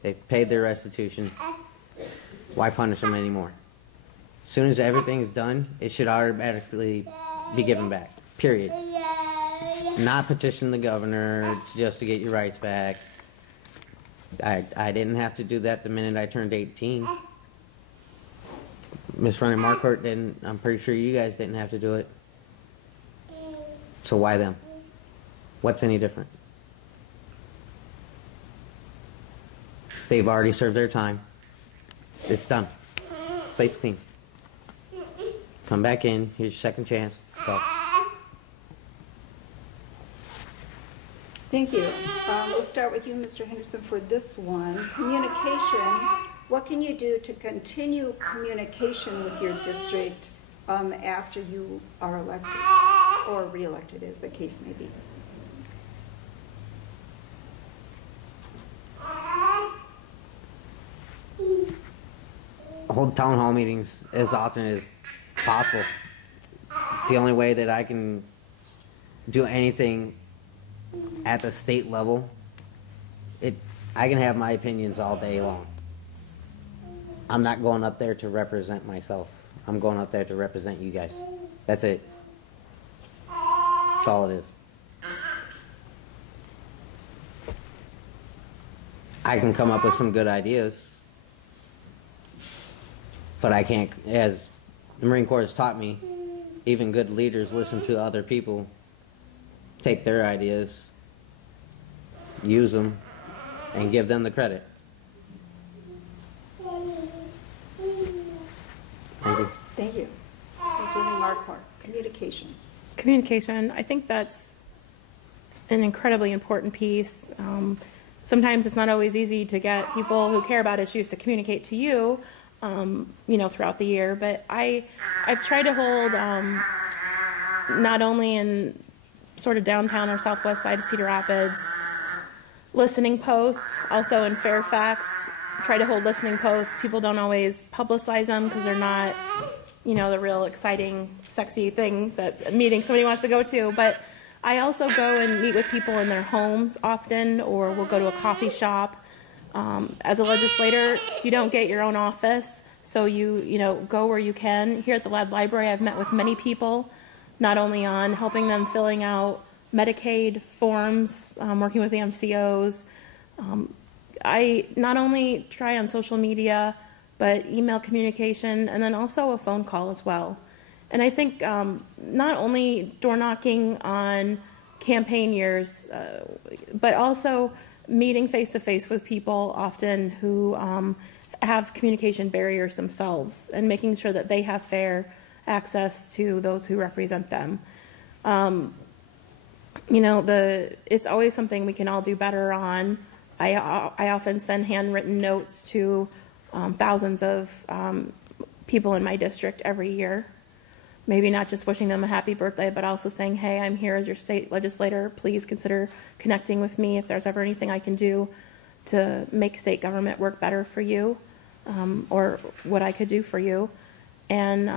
They've paid their restitution. Why punish them anymore? As soon as everything's done, it should automatically be given back. Period. Not petition the governor just to get your rights back. I didn't have to do that the minute I turned 18. Miss Running-Marquardt didn't. I'm pretty sure you guys didn't have to do it. So why them? What's any different? They've already served their time. It's done. Slate's clean. Come back in. Here's your second chance. Go. Thank you. We'll start with you, Mr. Henderson, for this one. Communication. What can you do to continue communication with your district after you are elected or re-elected, as the case may be? Hold town hall meetings as often as possible. The only way that I can do anything at the state level I can have my opinions all day long. I'm not going up there to represent myself. I'm going up there to represent you guys. That's it. That's all it is. I can come up with some good ideas, but I can't, as the Marine Corps has taught me, even good leaders listen to other people, take their ideas, use them, and give them the credit. Thank you. Thank you. Ms. Running-Marquardt, communication. Communication, I think that's an incredibly important piece. Sometimes it's not always easy to get people who care about issues to communicate to you, throughout the year. But I've tried to hold, not only in sort of downtown or southwest side of Cedar Rapids, listening posts, also in Fairfax, try to hold listening posts. People don't always publicize them because they're not, the real exciting, sexy thing that a meeting somebody wants to go to. But I also go and meet with people in their homes often, or we'll go to a coffee shop. As a legislator, you don't get your own office, so you go where you can. Here at the Lead Library, I've met with many people, not only on helping them filling out Medicaid forms, working with the MCOs. I not only try on social media, but email communication, and then also a phone call as well. And I think not only door knocking on campaign years, but also meeting face-to-face with people often who have communication barriers themselves, and making sure that they have fair access to those who represent them. It's always something we can all do better on. I often send handwritten notes to thousands of people in my district every year. Maybe not just wishing them a happy birthday, but also saying, hey, I'm here as your state legislator. Please consider connecting with me if there's ever anything I can do to make state government work better for you, or what I could do for you. And,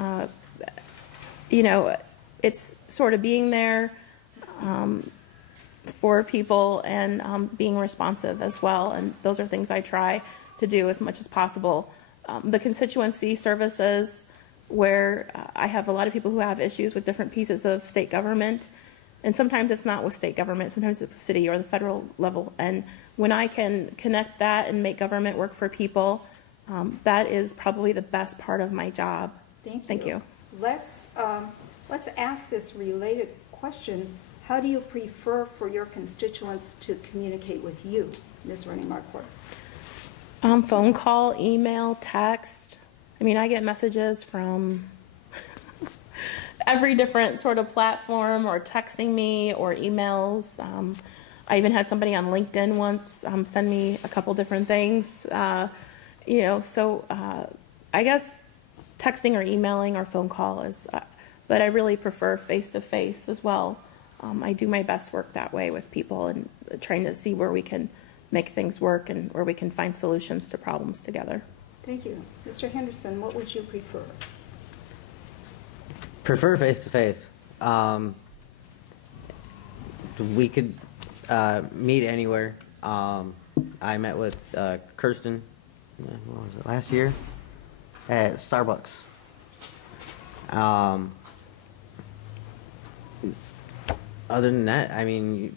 it's sort of being there for people and being responsive as well. And those are things I try to do as much as possible. The constituency services, where I have a lot of people who have issues with different pieces of state government, and sometimes it's not with state government, sometimes it's with city or the federal level. And when I can connect that and make government work for people, that is probably the best part of my job. Thank you. Let's ask this related question. How do you prefer for your constituents to communicate with you, Ms. Running-Marquardt? Phone call, email, text. I get messages from every different sort of platform, or texting me, or emails. I even had somebody on LinkedIn once send me a couple different things. I guess texting or emailing or phone call is, but I really prefer face-to-face as well. I do my best work that way with people, and trying to see where we can make things work and where we can find solutions to problems together. Thank you. Mr. Henderson, what would you prefer? Prefer face-to-face. We could meet anywhere. I met with Kirsten, what was it, last year? At Starbucks. Other than that,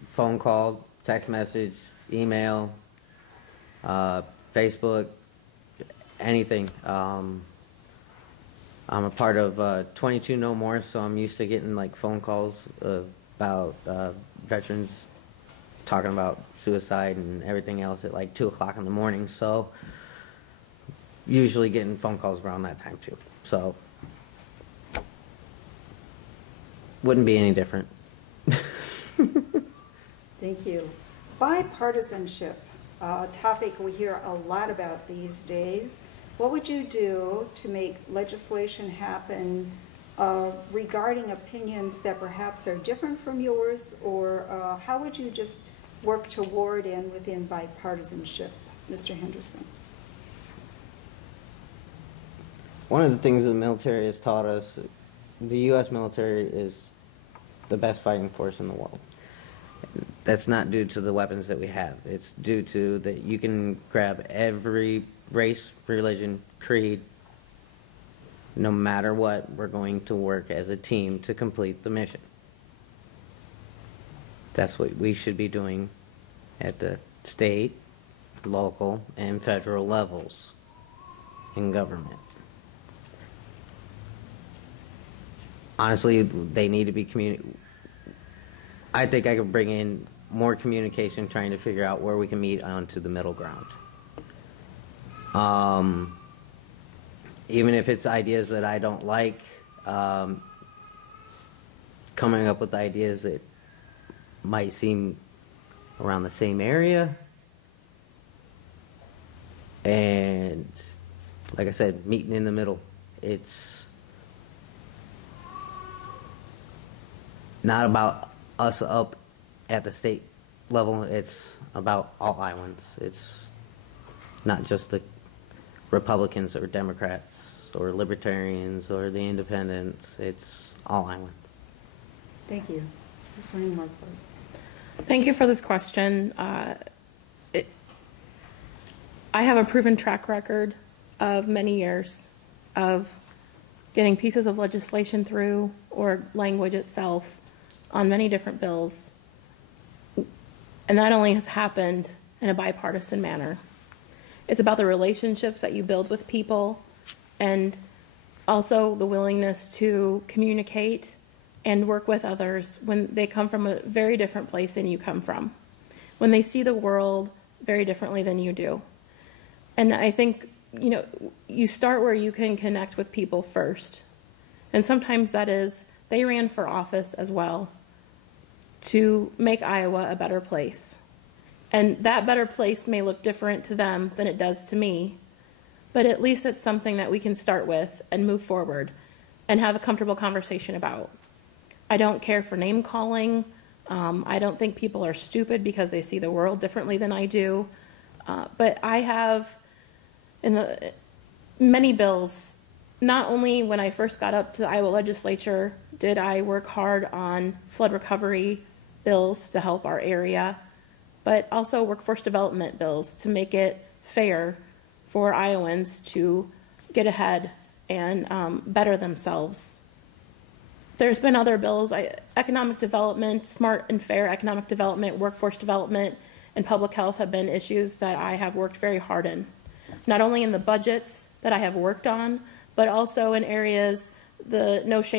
phone call, text message, email, Facebook, anything. I'm a part of 22 No More, so I'm used to getting phone calls about veterans talking about suicide and everything else at 2 o'clock in the morning. So usually getting phone calls around that time too. So wouldn't be any different. Thank you. Bipartisanship, a topic we hear a lot about these days. What would you do to make legislation happen regarding opinions that perhaps are different from yours, or how would you just work toward and within bipartisanship, Mr. Henderson? One of the things the military has taught us, the U.S. military is the best fighting force in the world. That's not due to the weapons that we have. It's due to that you can grab every race, religion, creed. No matter what, we're going to work as a team to complete the mission. That's what we should be doing at the state, local, and federal levels in government. Honestly, they need to be I think I could bring in more communication, trying to figure out where we can meet onto the middle ground. Even if it's ideas that I don't like, coming up with ideas that might seem around the same area. And like I said, meeting in the middle. It's not about us up at the state level. It's about all Iowans. It's not just the Republicans or Democrats or Libertarians or the Independents. It's all Iowans. Thank you. Ms. Running-Marquardt. Thank you for this question. I have a proven track record of many years of getting pieces of legislation through or language itself on many different bills. And that only has happened in a bipartisan manner. It's about the relationships that you build with people and also the willingness to communicate and work with others when they come from a very different place than you come from, when they see the world very differently than you do. And I think, you know, you start where you can connect with people first. And sometimes that is, they ran for office as well to make Iowa a better place. And that better place may look different to them than it does to me, but at least it's something that we can start with and move forward and have a comfortable conversation about. I don't care for name calling. I don't think people are stupid because they see the world differently than I do. But I have, in the many bills, not only when I first got up to the Iowa legislature did I work hard on flood recovery bills to help our area, but also workforce development bills to make it fair for Iowans to get ahead and better themselves. There's been other bills, economic development, smart and fair economic development, workforce development, and public health have been issues that I have worked very hard in. Not only in the budgets that I have worked on, but also in areas, the No Shame